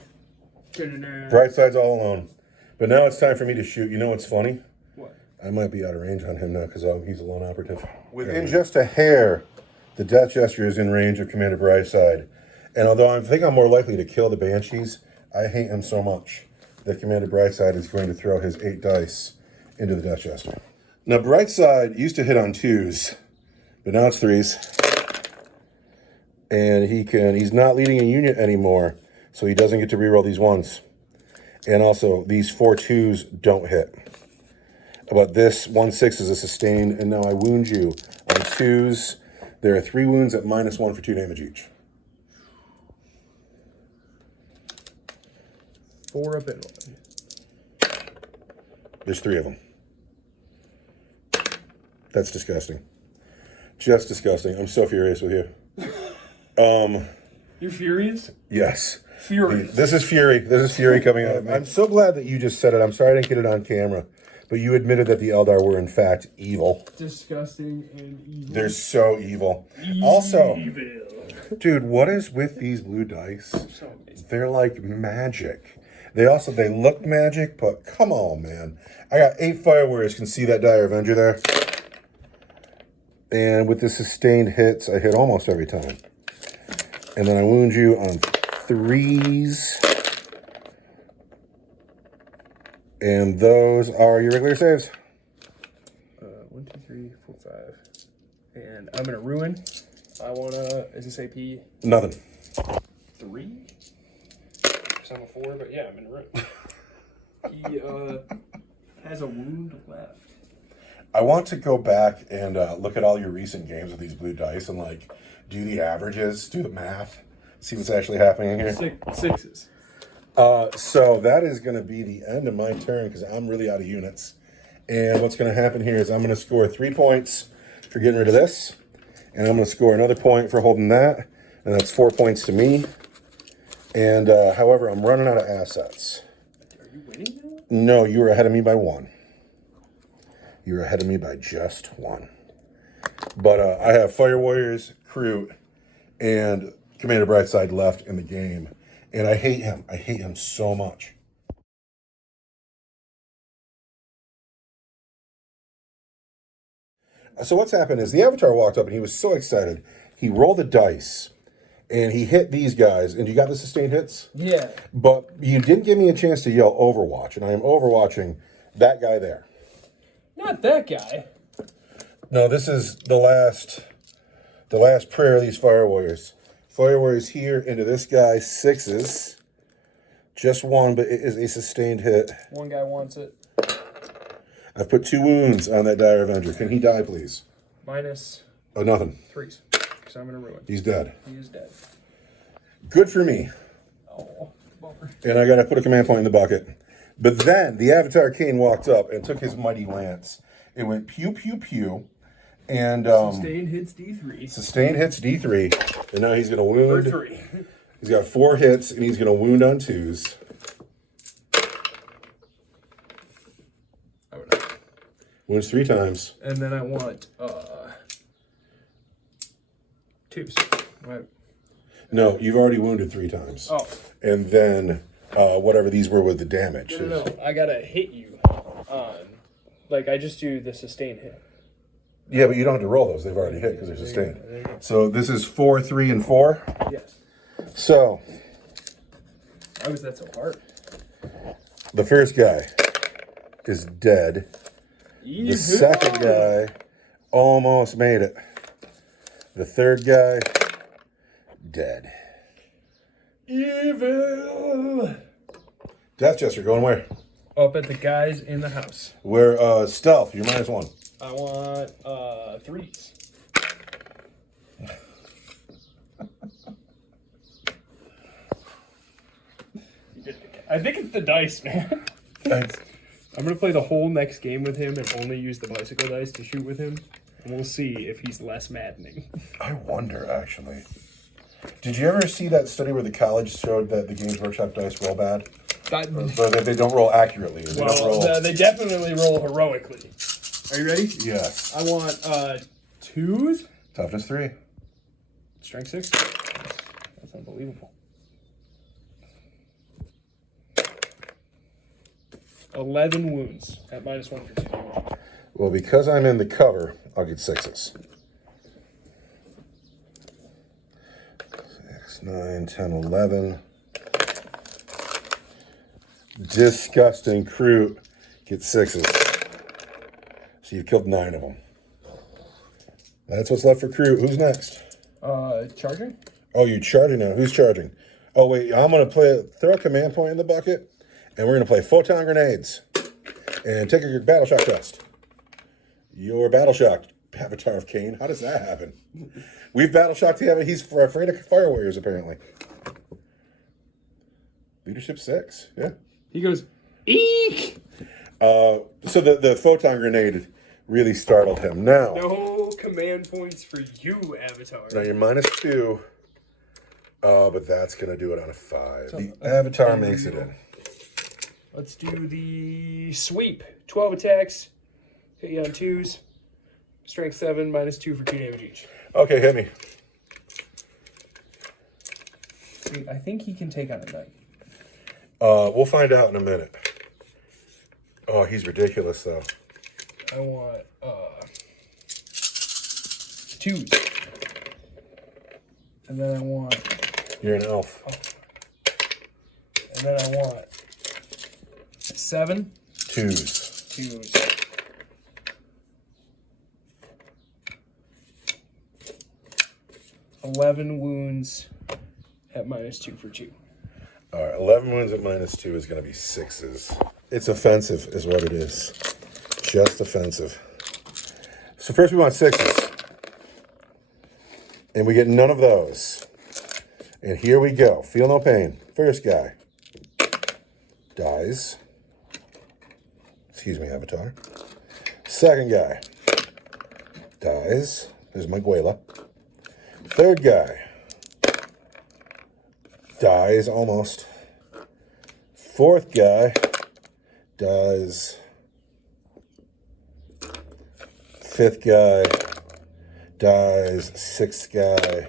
Brightside's all alone. But now it's time for me to shoot. You know what's funny? What? I might be out of range on him now because he's a lone operative. Within just a hair, the Death Gesture is in range of Commander Brightside. And although I think I'm more likely to kill the Banshees, I hate him so much that Commander Brightside is going to throw his 8 dice into the Death Gesture. Now, Brightside used to hit on 2s, but now it's 3s. And he's not leading a unit anymore, so he doesn't get to reroll these 1s. And also, these 4 2s don't hit. But this 1/6 is a sustained, and now I wound you on 2s. There are 3 wounds at -1 for 2 damage each. 4 up in 1. There's 3 of them. That's disgusting. Just disgusting. I'm so furious with you. You're furious? Yes. Furious. This is fury. This is fury coming out of me. I'm so glad that you just said it. I'm sorry I didn't get it on camera. But you admitted that the Eldar were, in fact, evil. Disgusting and evil. They're so evil. Also, dude, what is with these blue dice? So amazing. They're like magic. They look magic, but come on, man. I got 8 Fire Warriors. Can see that Dire Avenger there? And with the sustained hits, I hit almost every time. And then I wound you on 3s. And those are your regular saves. 1, 2, 3, 4, 5. And I'm gonna ruin. I wanna, is this AP? Nothing. 3? Because I'm a 4, but yeah, I'm in ruin. He has a wound left. I want to go back and look at all your recent games with these blue dice and like do the averages, do the math, see what's actually happening here. 6s. So that is going to be the end of my turn because I'm really out of units. And what's going to happen here is I'm going to score 3 points for getting rid of this. And I'm going to score another point for holding that. And that's 4 points to me. And however, I'm running out of assets. Are you winning now? No, you were ahead of me by 1. You were ahead of me by just 1. But I have Fire Warriors, Crew, and Commander Brightside left in the game. And I hate him. I hate him so much. So what's happened is the Avatar walked up and he was so excited. He rolled the dice and he hit these guys. And you got the sustained hits? Yeah. But you didn't give me a chance to yell Overwatch. And I am overwatching that guy there. Not that guy. No, this is the last prayer of these Fire Warriors. Fire Warriors here into this guy, 6s. Just 1, but it is a sustained hit. 1 guy wants it. I've put 2 wounds on that Dire Avenger. Can he die, please? -3s. Oh, nothing. Because I'm gonna ruin. He's dead. He is dead. Good for me. Oh, bummer. And I got to put a command point in the bucket. But then the Avatar of Khaine walked up and took his mighty lance. It went pew, pew, pew. And Sustained hits D3. Sustained hits D3. And now he's going to wound. For 3. He's got 4 hits, and he's going to wound on 2s. Oh, no. Wounds 3 times. And then I want 2s. Right. No, you've already wounded 3 times. Oh. And then whatever these were with the damage. No. I gotta hit you on. Like, I just do the sustained hit. Yeah, but you don't have to roll those. They've already hit because they're sustained. So this is 4, 3, and 4. Yes. So. Why was that so hard? The first guy is dead. The second guy almost made it. The third guy, dead. Evil. Death Jester, going where? Up at the guys in the house. Where, stealth, you're -1. I want 3s. I think it's the dice, man. I'm gonna play the whole next game with him and only use the bicycle dice to shoot with him, and we'll see if he's less maddening. I wonder, actually. Did you ever see that study where the college showed that the Games Workshop dice roll bad? Or that they don't roll accurately? They definitely roll heroically. Are you ready? Yes. I want 2s. Toughness 3. Strength 6. That's unbelievable. 11 wounds at -1 for 2. Well, because I'm in the cover, I'll get 6s. 6, 9, 10, 11. Disgusting Crute. Get 6s. So you've killed 9 of them. That's what's left for Crute. Who's next? Charging? Oh, you're charging now. Who's charging? Oh, wait. I'm going to throw a command point in the bucket, and we're going to play photon grenades. And take your battle shock test. You're battle shocked, Avatar of Khaine. How does that happen? We've battle shocked him. He's afraid of fire warriors, apparently. Leadership 6. Yeah. He goes, eek! So the photon grenade really startled him. Now. No command points for you, Avatar. Now you're -2. But that's going to do it on a 5. The Avatar makes it in. Let's do the sweep. 12 attacks. Hit you on 2s. Strength 7, -2 for 2 damage each. Okay, hit me. Wait, I think he can take on a knight. We'll find out in a minute. Oh, he's ridiculous, though. I want 2s. And then I want... You're an elf. And then I want 7. 2s. 2s. $11 wounds at -2 for 2. All right, 11 wounds at -2 is going to be 6s. It's offensive, is what it is. Just offensive. So first we want 6s. And we get none of those. And here we go. Feel no pain. First guy. Dies. Excuse me, Avatar. Second guy. Dies. There's my Guela. Third guy. Dies almost. Fourth guy. Dies. Fifth guy. Dies. Sixth guy.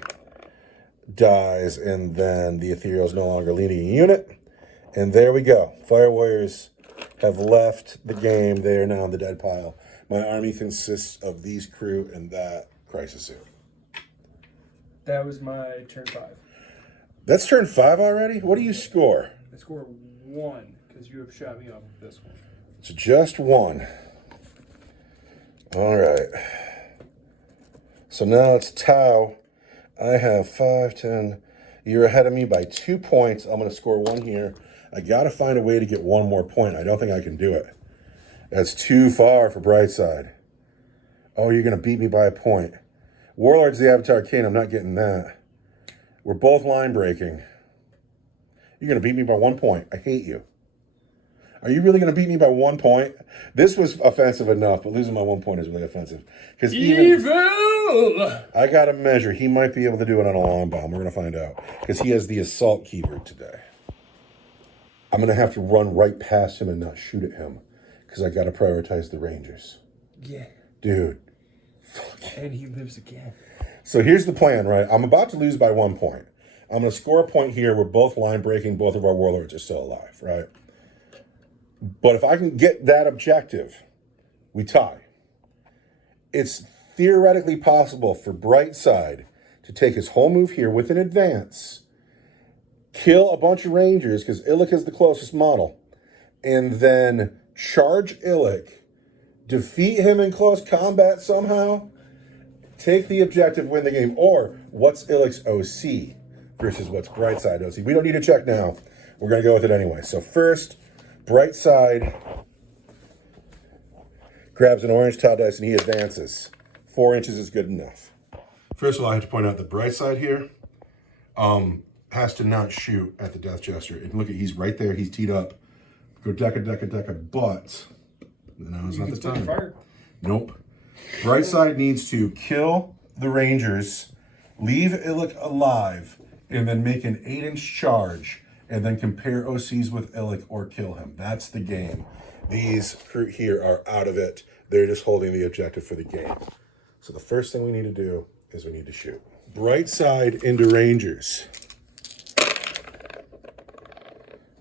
Dies. And then the Ethereal is no longer leading a unit. And there we go. Fire Warriors have left the game. They are now in the dead pile. My army consists of these crew and that crisis suit. That was my turn 5. That's turn 5 already? What do you score? I score 1 because you have shot me off of this one. It's just 1. All right. So now it's Tau. I have 5, 10. You're ahead of me by 2 points. I'm going to score 1 here. I got to find a way to get 1 more point. I don't think I can do it. That's too far for Brightside. Oh, you're going to beat me by a point. Warlord's the Avatar of Khaine. I'm not getting that. We're both line breaking. You're going to beat me by 1 point. I hate you. Are you really going to beat me by 1 point? This was offensive enough, but losing by 1 point is really offensive. Because Evil! I got to measure. He might be able to do it on a long bomb. We're going to find out. Because he has the assault keyword today. I'm going to have to run right past him and not shoot at him. Because I got to prioritize the Rangers. Yeah. Dude. And he lives again. So here's the plan, right? I'm about to lose by 1 point. I'm going to score a point here. We're both line breaking. Both of our warlords are still alive, right? But if I can get that objective, we tie. It's theoretically possible for Brightside to take his whole move here with an advance, kill a bunch of Rangers, because Illic is the closest model, and then charge Illic, defeat him in close combat somehow, take the objective, win the game. Or, what's Illic's OC? versus what's Brightside OC. We don't need to check now. We're going to go with it anyway. So first, Brightside grabs an orange tile dice and he advances. 4 inches is good enough. First of all, I have to point out that Brightside here has to not shoot at the Death Jester. And look at, he's right there. He's teed up. Go deca, but now is not the time. Fire. Nope. Brightside needs to kill the Rangers, leave Illic alive, and then make an 8-inch charge, and then compare OCs with Illic or kill him. That's the game. These crew here are out of it. They're just holding the objective for the game. So the first thing we need to do is we need to shoot. Brightside into Rangers.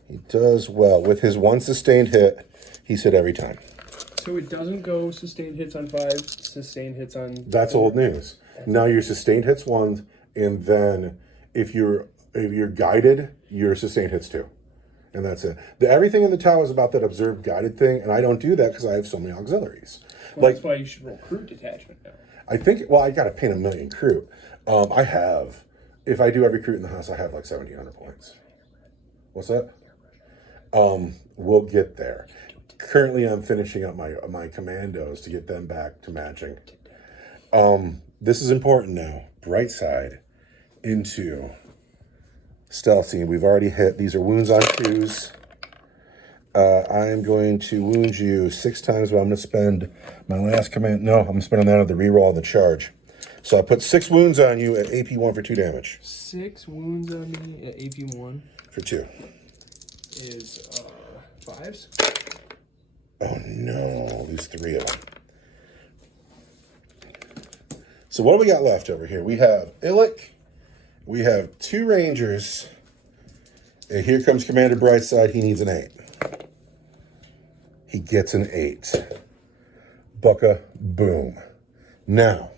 He does well. With his 1 sustained hit, he's hit every time. So it doesn't go sustained hits on 5, sustained hits on... That's old news. Now your sustained hits 1, and then if you're guided, your sustained hits 2. And that's it. Everything in the tower is about that observed guided thing, and I don't do that because I have so many auxiliaries. Well, that's why you should roll crew detachment now. I think, well, I got to paint 1,000,000 crew. I have, if I do every crew in the house, I have like 1,700 points. What's that? We'll get there. Currently, I'm finishing up my commandos to get them back to matching. This is important now. Brightside into stealth team. We've already hit. These are wounds on 2s. I am going to wound you 6 times, but I'm going to spend my last command. No, I'm spending that on the reroll and the charge. So I put 6 wounds on you at AP 1 for 2 damage. 6 wounds on me at AP 1 for 2 is 5s. Oh no, lose 3 of them. So what do we got left over here? We have Illic. We have 2 Rangers. And here comes Commander Brightside. He needs an 8. He gets an 8. Bucka, boom. Now,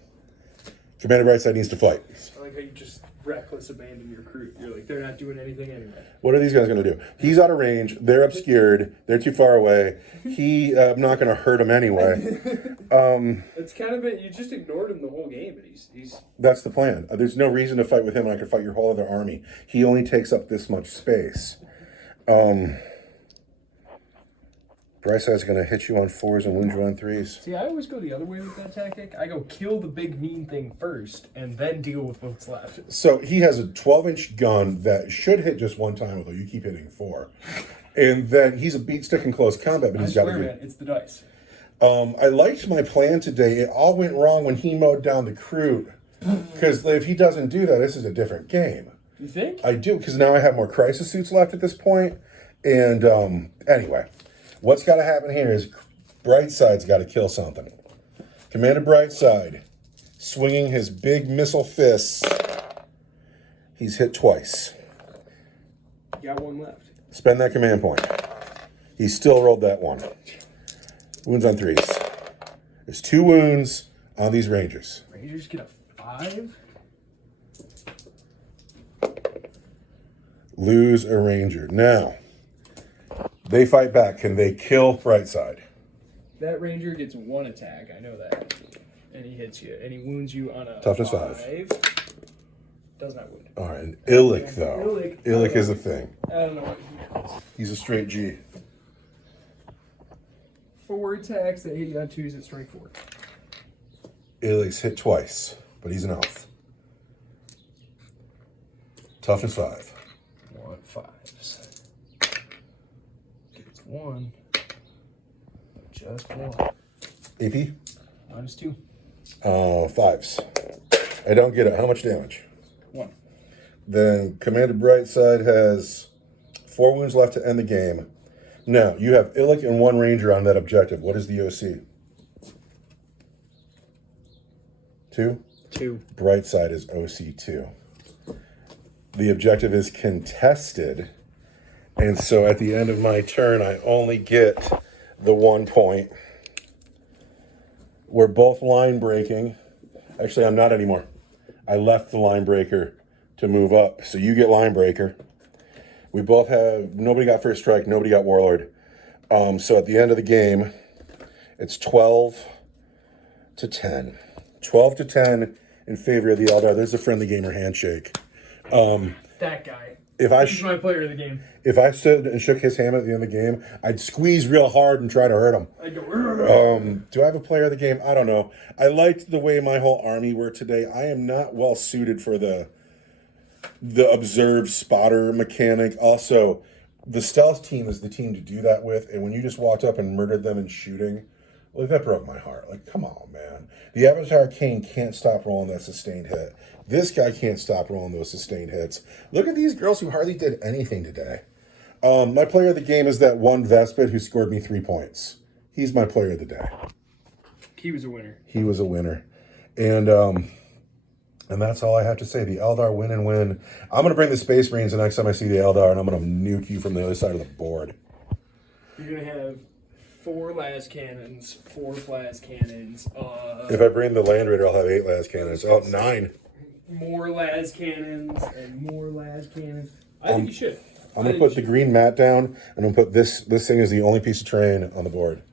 Commander Brightside needs to fight. I like how you just reckless abandon your crew. You're like, they're not doing anything anyway. What are these guys going to do? He's out of range. They're obscured. They're too far away. I'm not going to hurt him anyway. It's kind of it. You just ignored him the whole game, but he's. That's the plan. There's no reason to fight with him. I could fight your whole other army. He only takes up this much space. Brightside going to hit you on 4s and wound you on 3s. See, I always go the other way with that tactic. I go kill the big mean thing first, and then deal with what's left. So he has a 12-inch gun that should hit just 1 time, although you keep hitting 4. And then he's a beat stick in close combat, but he's got to do. Man, it's the dice. I liked my plan today. It all went wrong when he mowed down the crew. Because if he doesn't do that, this is a different game. You think? I do, because now I have more crisis suits left at this point. And anyway, what's got to happen here is Brightside's got to kill something. Commander Brightside, swinging his big missile fists. He's hit twice. You got 1 left. Spend that command point. He still rolled that 1. Wounds on 3s. There's 2 wounds on these Rangers. Rangers get a 5? Lose a Ranger. Now, they fight back. Can they kill Brightside? That Ranger gets 1 attack. I know that. And he hits you. And he wounds you on a Toughness 5. Does not wound. All right, and Illic, though. Illic is a thing. I don't know what he does. He's a straight G. 4 attacks that hit you on 2s at strength 4. Illic's hit twice, but he's an elf. Toughness 5. 1 5s. Gets 1. Just 1. AP? -2. Oh, 5s. I don't get it. How much damage? 1. Then Commander Brightside has 4 wounds left to end the game. Now, you have Illic and 1 Ranger on that objective. What is the OC? 2? 2. Brightside is OC 2. The objective is contested. And so at the end of my turn, I only get the 1 point. We're both line breaking. Actually, I'm not anymore. I left the line breaker to move up. So you get line breaker. We both have, nobody got first strike, nobody got warlord. So at the end of the game, it's 12 to 10. 12 to 10 in favor of the Eldar. There's a friendly gamer handshake. That guy. He's my player of the game. If I stood and shook his hand at the end of the game, I'd squeeze real hard and try to hurt him. I'd go. Do I have a player of the game? I don't know. I liked the way my whole army worked today. I am not well suited for the observe spotter mechanic. Also, the stealth team is the team to do that with, and when you just walked up and murdered them in shooting, like that broke my heart. Like, come on, man. The Avatar of Khaine can't stop rolling that sustained hit. This guy can't stop rolling those sustained hits. Look at these girls who hardly did anything today. My player of the game is that one Vespid who scored me 3 points. He's my player of the day. He was a winner. He was a winner. And that's all I have to say. The Eldar win and win. I'm going to bring the Space Marines the next time I see the Eldar, and I'm going to nuke you from the other side of the board. You're going to have 4 las cannons, 4 las cannons. If I bring the Land Raider, I'll have 8 las cannons. Oh, 9. More las cannons and more las cannons. I think you should. I'm going to put the green mat down, and I'm going to put this thing is the only piece of terrain on the board.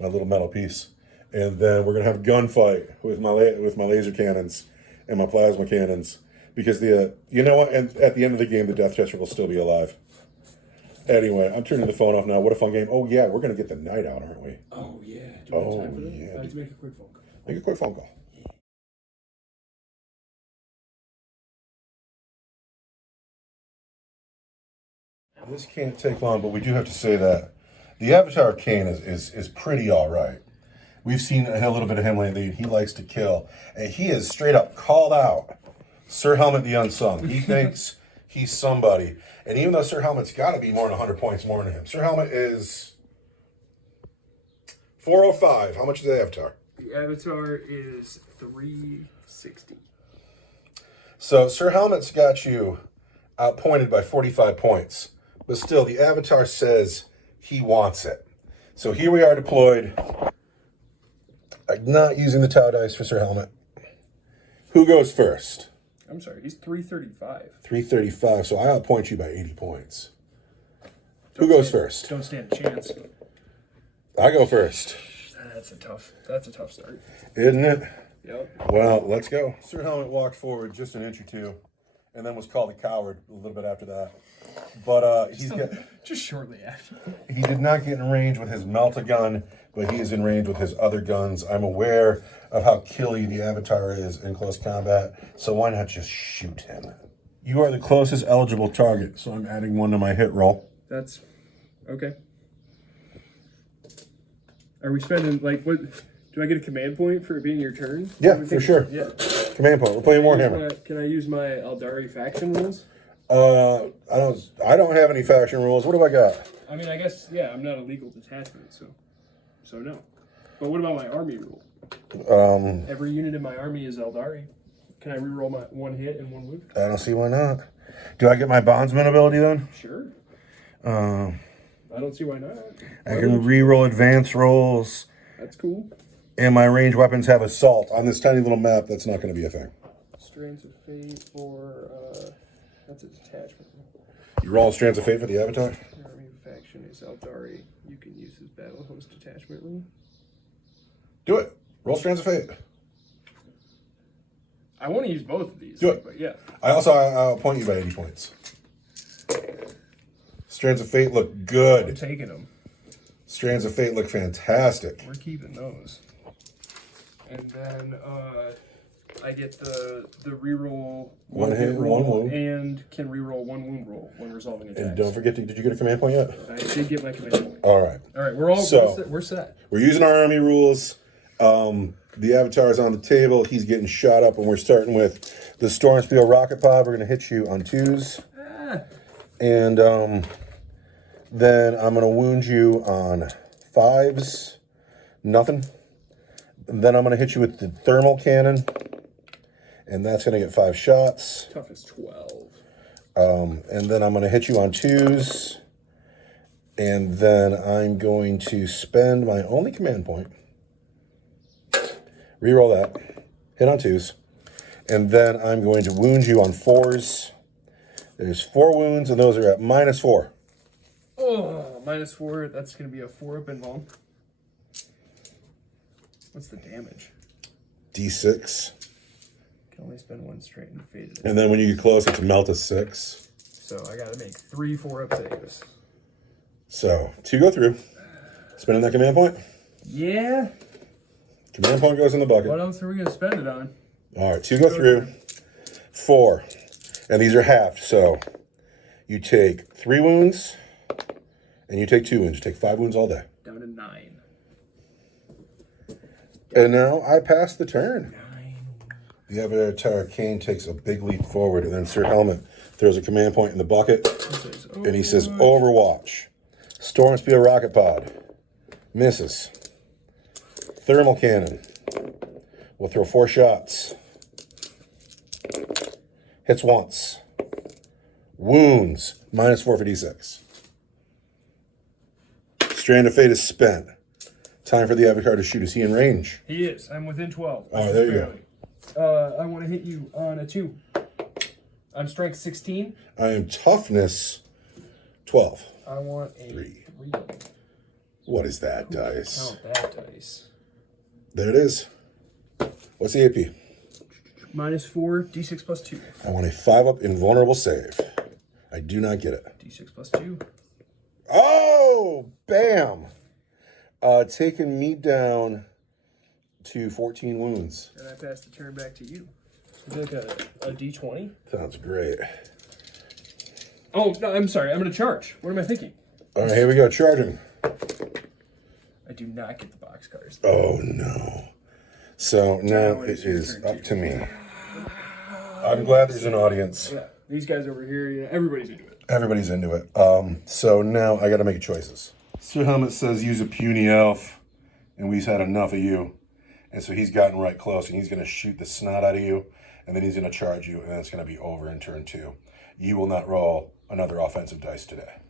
My little metal piece. And then we're going to have a gunfight with my laser cannons and my plasma cannons. Because you know what? And at the end of the game, the Death Chester will still be alive. Anyway, I'm turning the phone off now. What a fun game. Oh, yeah, we're going to get the night out, aren't we? Oh, yeah. Do you have time for that? Yeah. Let's make a quick phone call. Make a quick phone call. This can't take long, but we do have to say that the Avatar of Khaine is pretty all right. We've seen a little bit of him lately, and he likes to kill. And he is straight up called out Sir Helmet the Unsung. He thinks he's somebody. And even though Sir Helmet's got to be more than 100 points more than him. Sir Helmet is 405. How much is the Avatar? The Avatar is 360. So Sir Helmet's got you outpointed by 45 points. But still, the Avatar says he wants it. So here we are deployed. I'm not using the Tau dice for Sir Helmet. Who goes first? I'm sorry, he's 335. 335, so I outpoint you by 80 points. Who goes first? Don't stand a chance. I go first. That's a tough start. Isn't it? Yep. Well, let's go. Sir Helmet walked forward just an inch or two, and then was called a coward a little bit after that. But just shortly after. He did not get in range with his Melta-gun, but he is in range with his other guns. I'm aware of how killy the Avatar is in close combat, so why not just shoot him? You are the closest eligible target, so I'm adding 1 to my hit roll. That's okay. Are we spending, like, what? Do I get a command point for it being your turn? Yeah, for sure. Yeah. Command point. We're playing Warhammer. Can I use my Eldari faction rules? I don't have any faction rules. What do I got? I mean, I guess, yeah, I'm not a legal detachment, so no. But what about my army rule? Every unit in my army is Eldari. Can I reroll my 1 hit and 1 wound? I don't see why not. Do I get my bondsman ability then? Sure. I don't see why not. I can reroll advance rolls. That's cool. And my ranged weapons have assault. On this tiny little map, that's not going to be a thing. Strands of Fate for, that's a detachment. You roll Strands of Fate for the Avatar? Your army faction is Eldari. You can use his battle host detachment rule. Do it. Roll Strands of Fate. I want to use both of these. Do it. But yeah. I'll point you by 80 points. Strands of Fate look good. I'm taking them. Strands of Fate look fantastic. We're keeping those. And then I get the reroll one hit roll, 1 wound, and can reroll 1 wound roll when resolving attacks. And don't forget, did you get a command point yet? I did get my command point. All right. All right, we're set. We're using our army rules. The Avatar is on the table. He's getting shot up, and we're starting with the Stormspiel rocket pod. We're going to hit you on 2s. And then I'm going to wound you on 5s. Nothing. And then I'm going to hit you with the thermal cannon. And that's going to get 5 shots. Toughness 12. And then I'm going to hit you on 2s. And then I'm going to spend my only command point. Reroll that. Hit on 2s. And then I'm going to wound you on 4s. There's 4 wounds, and those are at -4. Oh, -4. That's going to be a 4 up invuln. What's the damage? D6. Can only spend 1 straight and faded. And then when you get close, it's a melt of 6. So I gotta make 3 4-up saves. So 2 go through. Spending that command point. Yeah. Command point goes in the bucket. What else are we gonna spend it on? All right, 2 go through. 4. And these are halved, so you take 3 wounds and you take 2 wounds. You take 5 wounds all day. Down to 9. And now I pass the turn. 9. The Avatar of Khaine takes a big leap forward, and then Sir Helmet throws a command point in the bucket, and he says, Overwatch. Storm Spear Rocket Pod. Misses. Thermal Cannon. We'll throw 4 shots. Hits once. Wounds. -4 for D6. Strand of Fate is spent. Time for the Avatar to shoot. Is he in range? He is. I'm within 12. Oh, there you go. I want to hit you on a 2. I'm strength 16. I am toughness 12. I want a 3. 3. What is that dice? Count that dice. There it is. What's the AP? -4, D6 plus 2. I want a 5-up invulnerable save. I do not get it. D6 plus 2. Oh, bam. Taking me down to 14 wounds. And I pass the turn back to you. Is it like a D20? Sounds great. Oh, no, I'm sorry. I'm going to charge. What am I thinking? All right, here we go. Charging. I do not get the box cars. Oh, no. So now it is up to me. I'm glad there's an audience. Yeah, these guys over here, you know, everybody's into it. Everybody's into it. So now I got to make choices. Sir Helmet says use a puny elf, and we've had enough of you. And so he's gotten right close, and he's going to shoot the snot out of you, and then he's going to charge you, and then it's going to be over in turn 2. You will not roll another offensive dice today.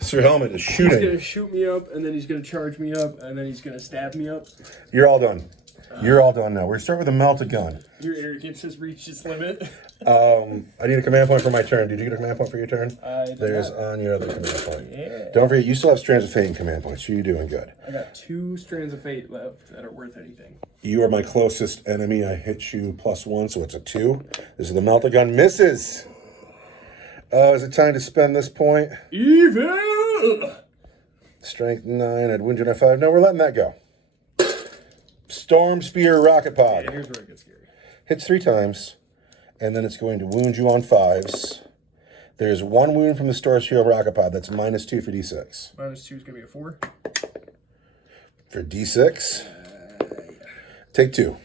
Sir Helmet is shooting. He's going to shoot me up, and then he's going to charge me up, and then he's going to stab me up. You're all done. You're all done now. We're going to start with a melted gun. Your arrogance has reached its limit. I need a command point for my turn. Did you get a command point for your turn? There's not. on your other command point. Yeah. Don't forget, you still have Strands of Fate and command points, so you're doing good. I got 2 strands of fate left that are worth anything. You are my closest enemy. I hit you +1, so it's a 2. This is the melted gun. Misses! Is it time to spend this point? Evil! Strength 9. I'd wound you on a 5. No, we're letting that go. Storm Spear Rocket Pod. Yeah, here's where it gets scary. Hits 3 times, and then it's going to wound you on 5s. There's 1 wound from the Storm Spear Rocket Pod. That's -2 for D6. -2 is going to be a 4. For D6, take 2.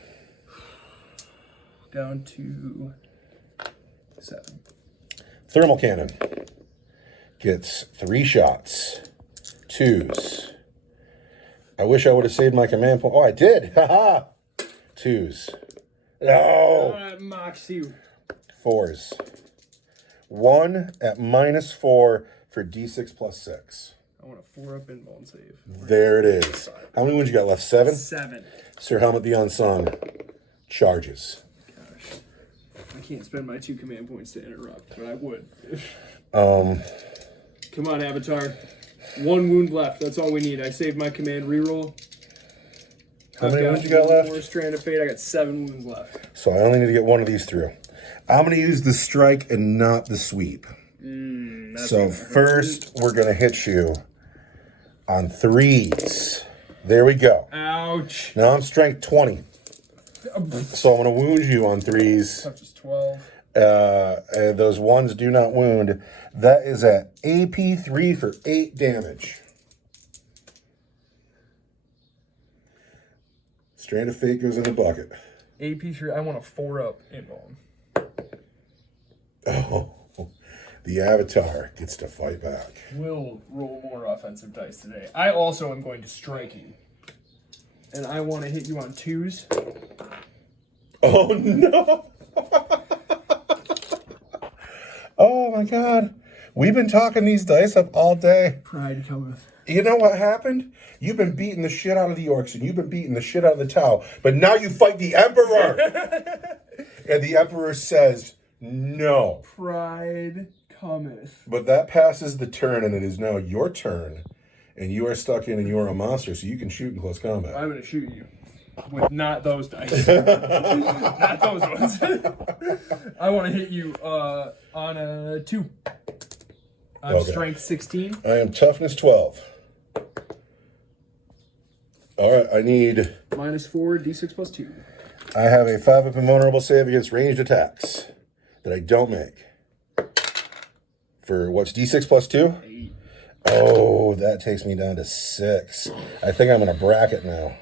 Down to 7. Thermal Cannon. Gets 3 shots. 2s. I wish I would have saved my command point. Oh, I did. Haha. 2s. No. That mocks you. 4s. 1 at -4 for D6 plus 6. I want a 4-up invuln save. There it is. How many wounds you got left? 7? 7. Sir Helmet the Unsung charges. Gosh. I can't spend my 2 command points to interrupt, but I would. Come on, Avatar. 1 wound left. That's all we need. I saved my command reroll. How many wounds you got left? More Strand of Fate. I got 7 wounds left. So I only need to get 1 of these through. I'm going to use the strike and not the sweep. So first, we're going to hit you on 3s. There we go. Ouch. Now I'm strength 20. So I'm going to wound you on 3s. Tough is 12. And those 1s do not wound. That is at AP 3 for 8 damage. Strand of Fate goes in the bucket. AP 3. I want a 4-up invuln. Oh, the Avatar gets to fight back. We'll roll more offensive dice today. I also am going to strike you. And I want to hit you on 2s. Oh, no. Oh, my God. We've been talking these dice up all day. Pride cometh. You know what happened? You've been beating the shit out of the orcs, and you've been beating the shit out of the Tau, but now you fight the Emperor! And the Emperor says, no. Pride cometh. But that passes the turn, and it is now your turn, and you are stuck in, and you are a monster, so you can shoot in close combat. I'm going to shoot you. With not those dice. Not those ones. I want to hit you on a 2. I'm Okay. strength 16. I am toughness 12. All right, I need... -4, d6 plus 2. I have a 5-up invulnerable save against ranged attacks that I don't make. For what's d6 plus 2? 8. Oh, that takes me down to 6. I think I'm in a bracket now.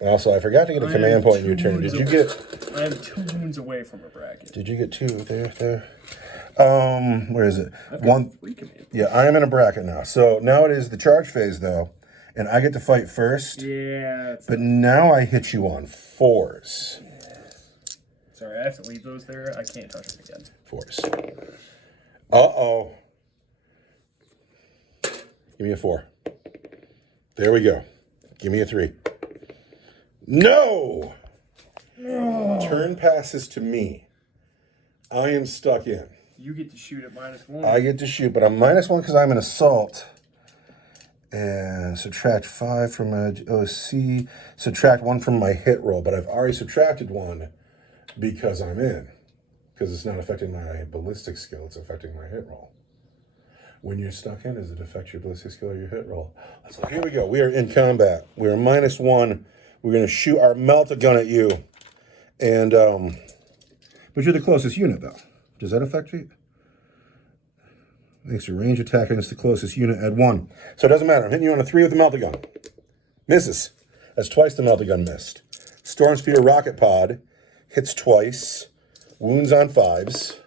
Also, I forgot to get a command point in your turn. Did you get... I am 2 wounds away from a bracket. Did you get 2 there? Where is it? I've got 1. 3 command points. Yeah, I am in a bracket now. So now it is the charge phase, though. And I get to fight first. Yeah. But now I hit you on 4s. Sorry, I have to leave those there. I can't touch them again. 4s. Uh-oh. Give me a 4. There we go. Give me a 3. No! Turn passes to me. I am stuck in. You get to shoot at -1. I get to shoot, but I'm -1 because I'm an assault. And subtract 5 from my OC. Subtract 1 from my hit roll, but I've already subtracted 1 because I'm in. Because it's not affecting my ballistic skill, it's affecting my hit roll. When you're stuck in, does it affect your ballistic skill or your hit roll? So here we go. We are in combat. We are -1. We're going to shoot our melt-a-gun at you. And, but you're the closest unit, though. Does that affect you? Makes your range attack against the closest unit at 1. So it doesn't matter. I'm hitting you on a 3 with the melt-a-gun. Misses. That's twice the melt-a-gun missed. Storm Speeder Rocket Pod hits twice. Wounds on 5s.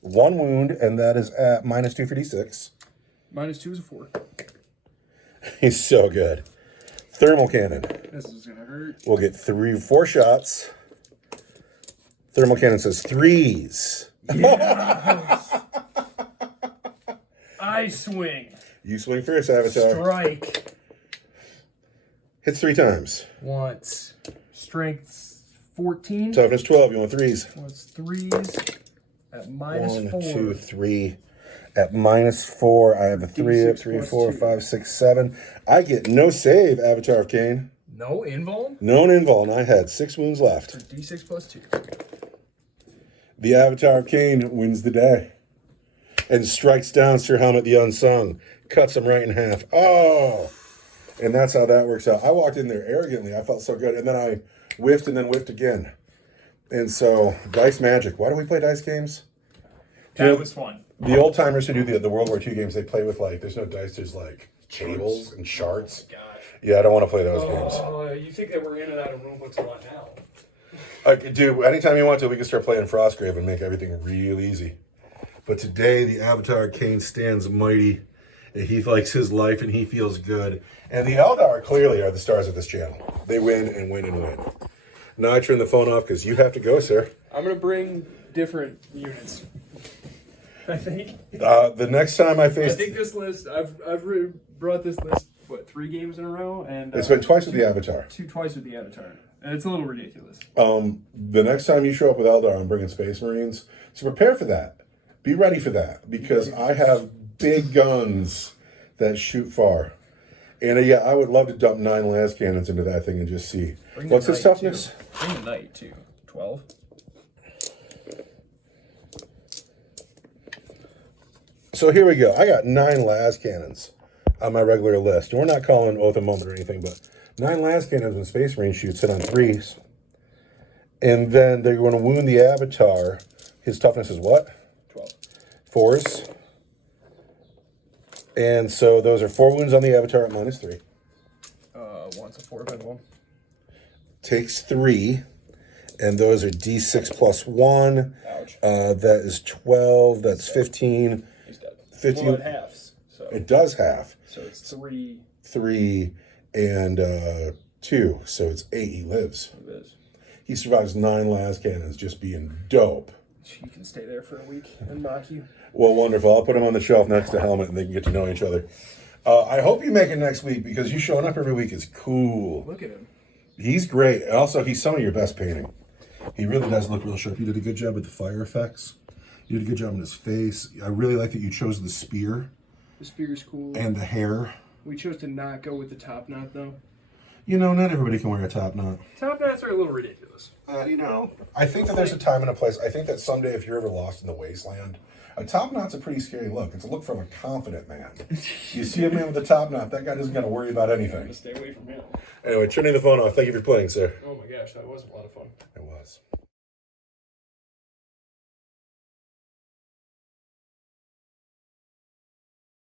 1 wound, and that is at -2 for d6. -2 is a 4. He's so good. Thermal cannon. This is gonna hurt. We'll get 4 shots. Thermal cannon says 3s. Yes. I swing. You swing first, Avatar. Strike. Hits 3 times. Once. Strength 14. Toughness 12. You want 3s? What's 3s? At -4. 1, 2, 3. At -4, I have a 3 up, 3, 4, 5, 6, 7. I get no save, Avatar of Khaine. No invuln? No invul, and I had 6 wounds left. So d6 plus 2. The Avatar of Khaine wins the day. And strikes down Sir Helmet the Unsung. Cuts him right in half. Oh! And that's how that works out. I walked in there arrogantly. I felt so good. And then I whiffed and then whiffed again. And so, dice magic. Why do we play dice games? That was fun. The old timers who do the World War II games, they play with like, there's no dice, there's like tables and charts. Gosh. Yeah, I don't want to play those games. Oh, you think that we're in and out of rule books a lot now? Dude, anytime you want to, we can start playing Frostgrave and make everything real easy. But today, the Avatar of Khaine stands mighty, and he likes his life, and he feels good. And the Eldar clearly are the stars of this channel. They win and win and win. Now I turn the phone off because you have to go, sir. I'm going to bring different units. I think. The next time I face... I think this list, I've brought this list, 3 games in a row? And it's been twice with the Avatar. Twice with the Avatar. And it's a little ridiculous. The next time you show up with Eldar, I'm bringing Space Marines. So prepare for that. Be ready for that, because I have big guns that shoot far. And yeah, I would love to dump 9 las cannons into that thing and just see. What's his toughness? Bring the knight, too. 12. So here we go. I got 9 las cannons on my regular list. And we're not calling Oath a moment or anything, but 9 las cannons when Space Marine shoots hit on 3s. And then they're going to wound the Avatar. His toughness is what? 12. 4s. And so those are 4 wounds on the Avatar at -3. Once a 4 by 1. Takes 3. And those are d6 plus 1. Ouch. That is 12. That's 15. He's dead. 15. Well, it halves. So. It does half. So it's 3. 3 and 2. So it's 8. He lives. It is. He survives 9 las cannons just being dope. You can stay there for a week and mock you. Well, wonderful. I'll put him on the shelf next to Helmet and they can get to know each other. I hope you make it next week because you showing up every week is cool. Look at him. He's great. And also, he's some of your best painting. He really does look real sharp. You did a good job with the fire effects. You did a good job on his face. I really like that you chose the spear. The spear's cool. And the hair. We chose to not go with the top knot, though. You know, not everybody can wear a top knot. Top knots are a little ridiculous. You know, I think that there's a time and a place. I think that someday, if you're ever lost in the wasteland, a top knot's a pretty scary look. It's a look from a confident man. You see a man with a top knot, that guy doesn't got to worry about anything. Stay away from him. Anyway, turning the phone off. Thank you for playing, sir. Oh my gosh, that was a lot of fun. It was.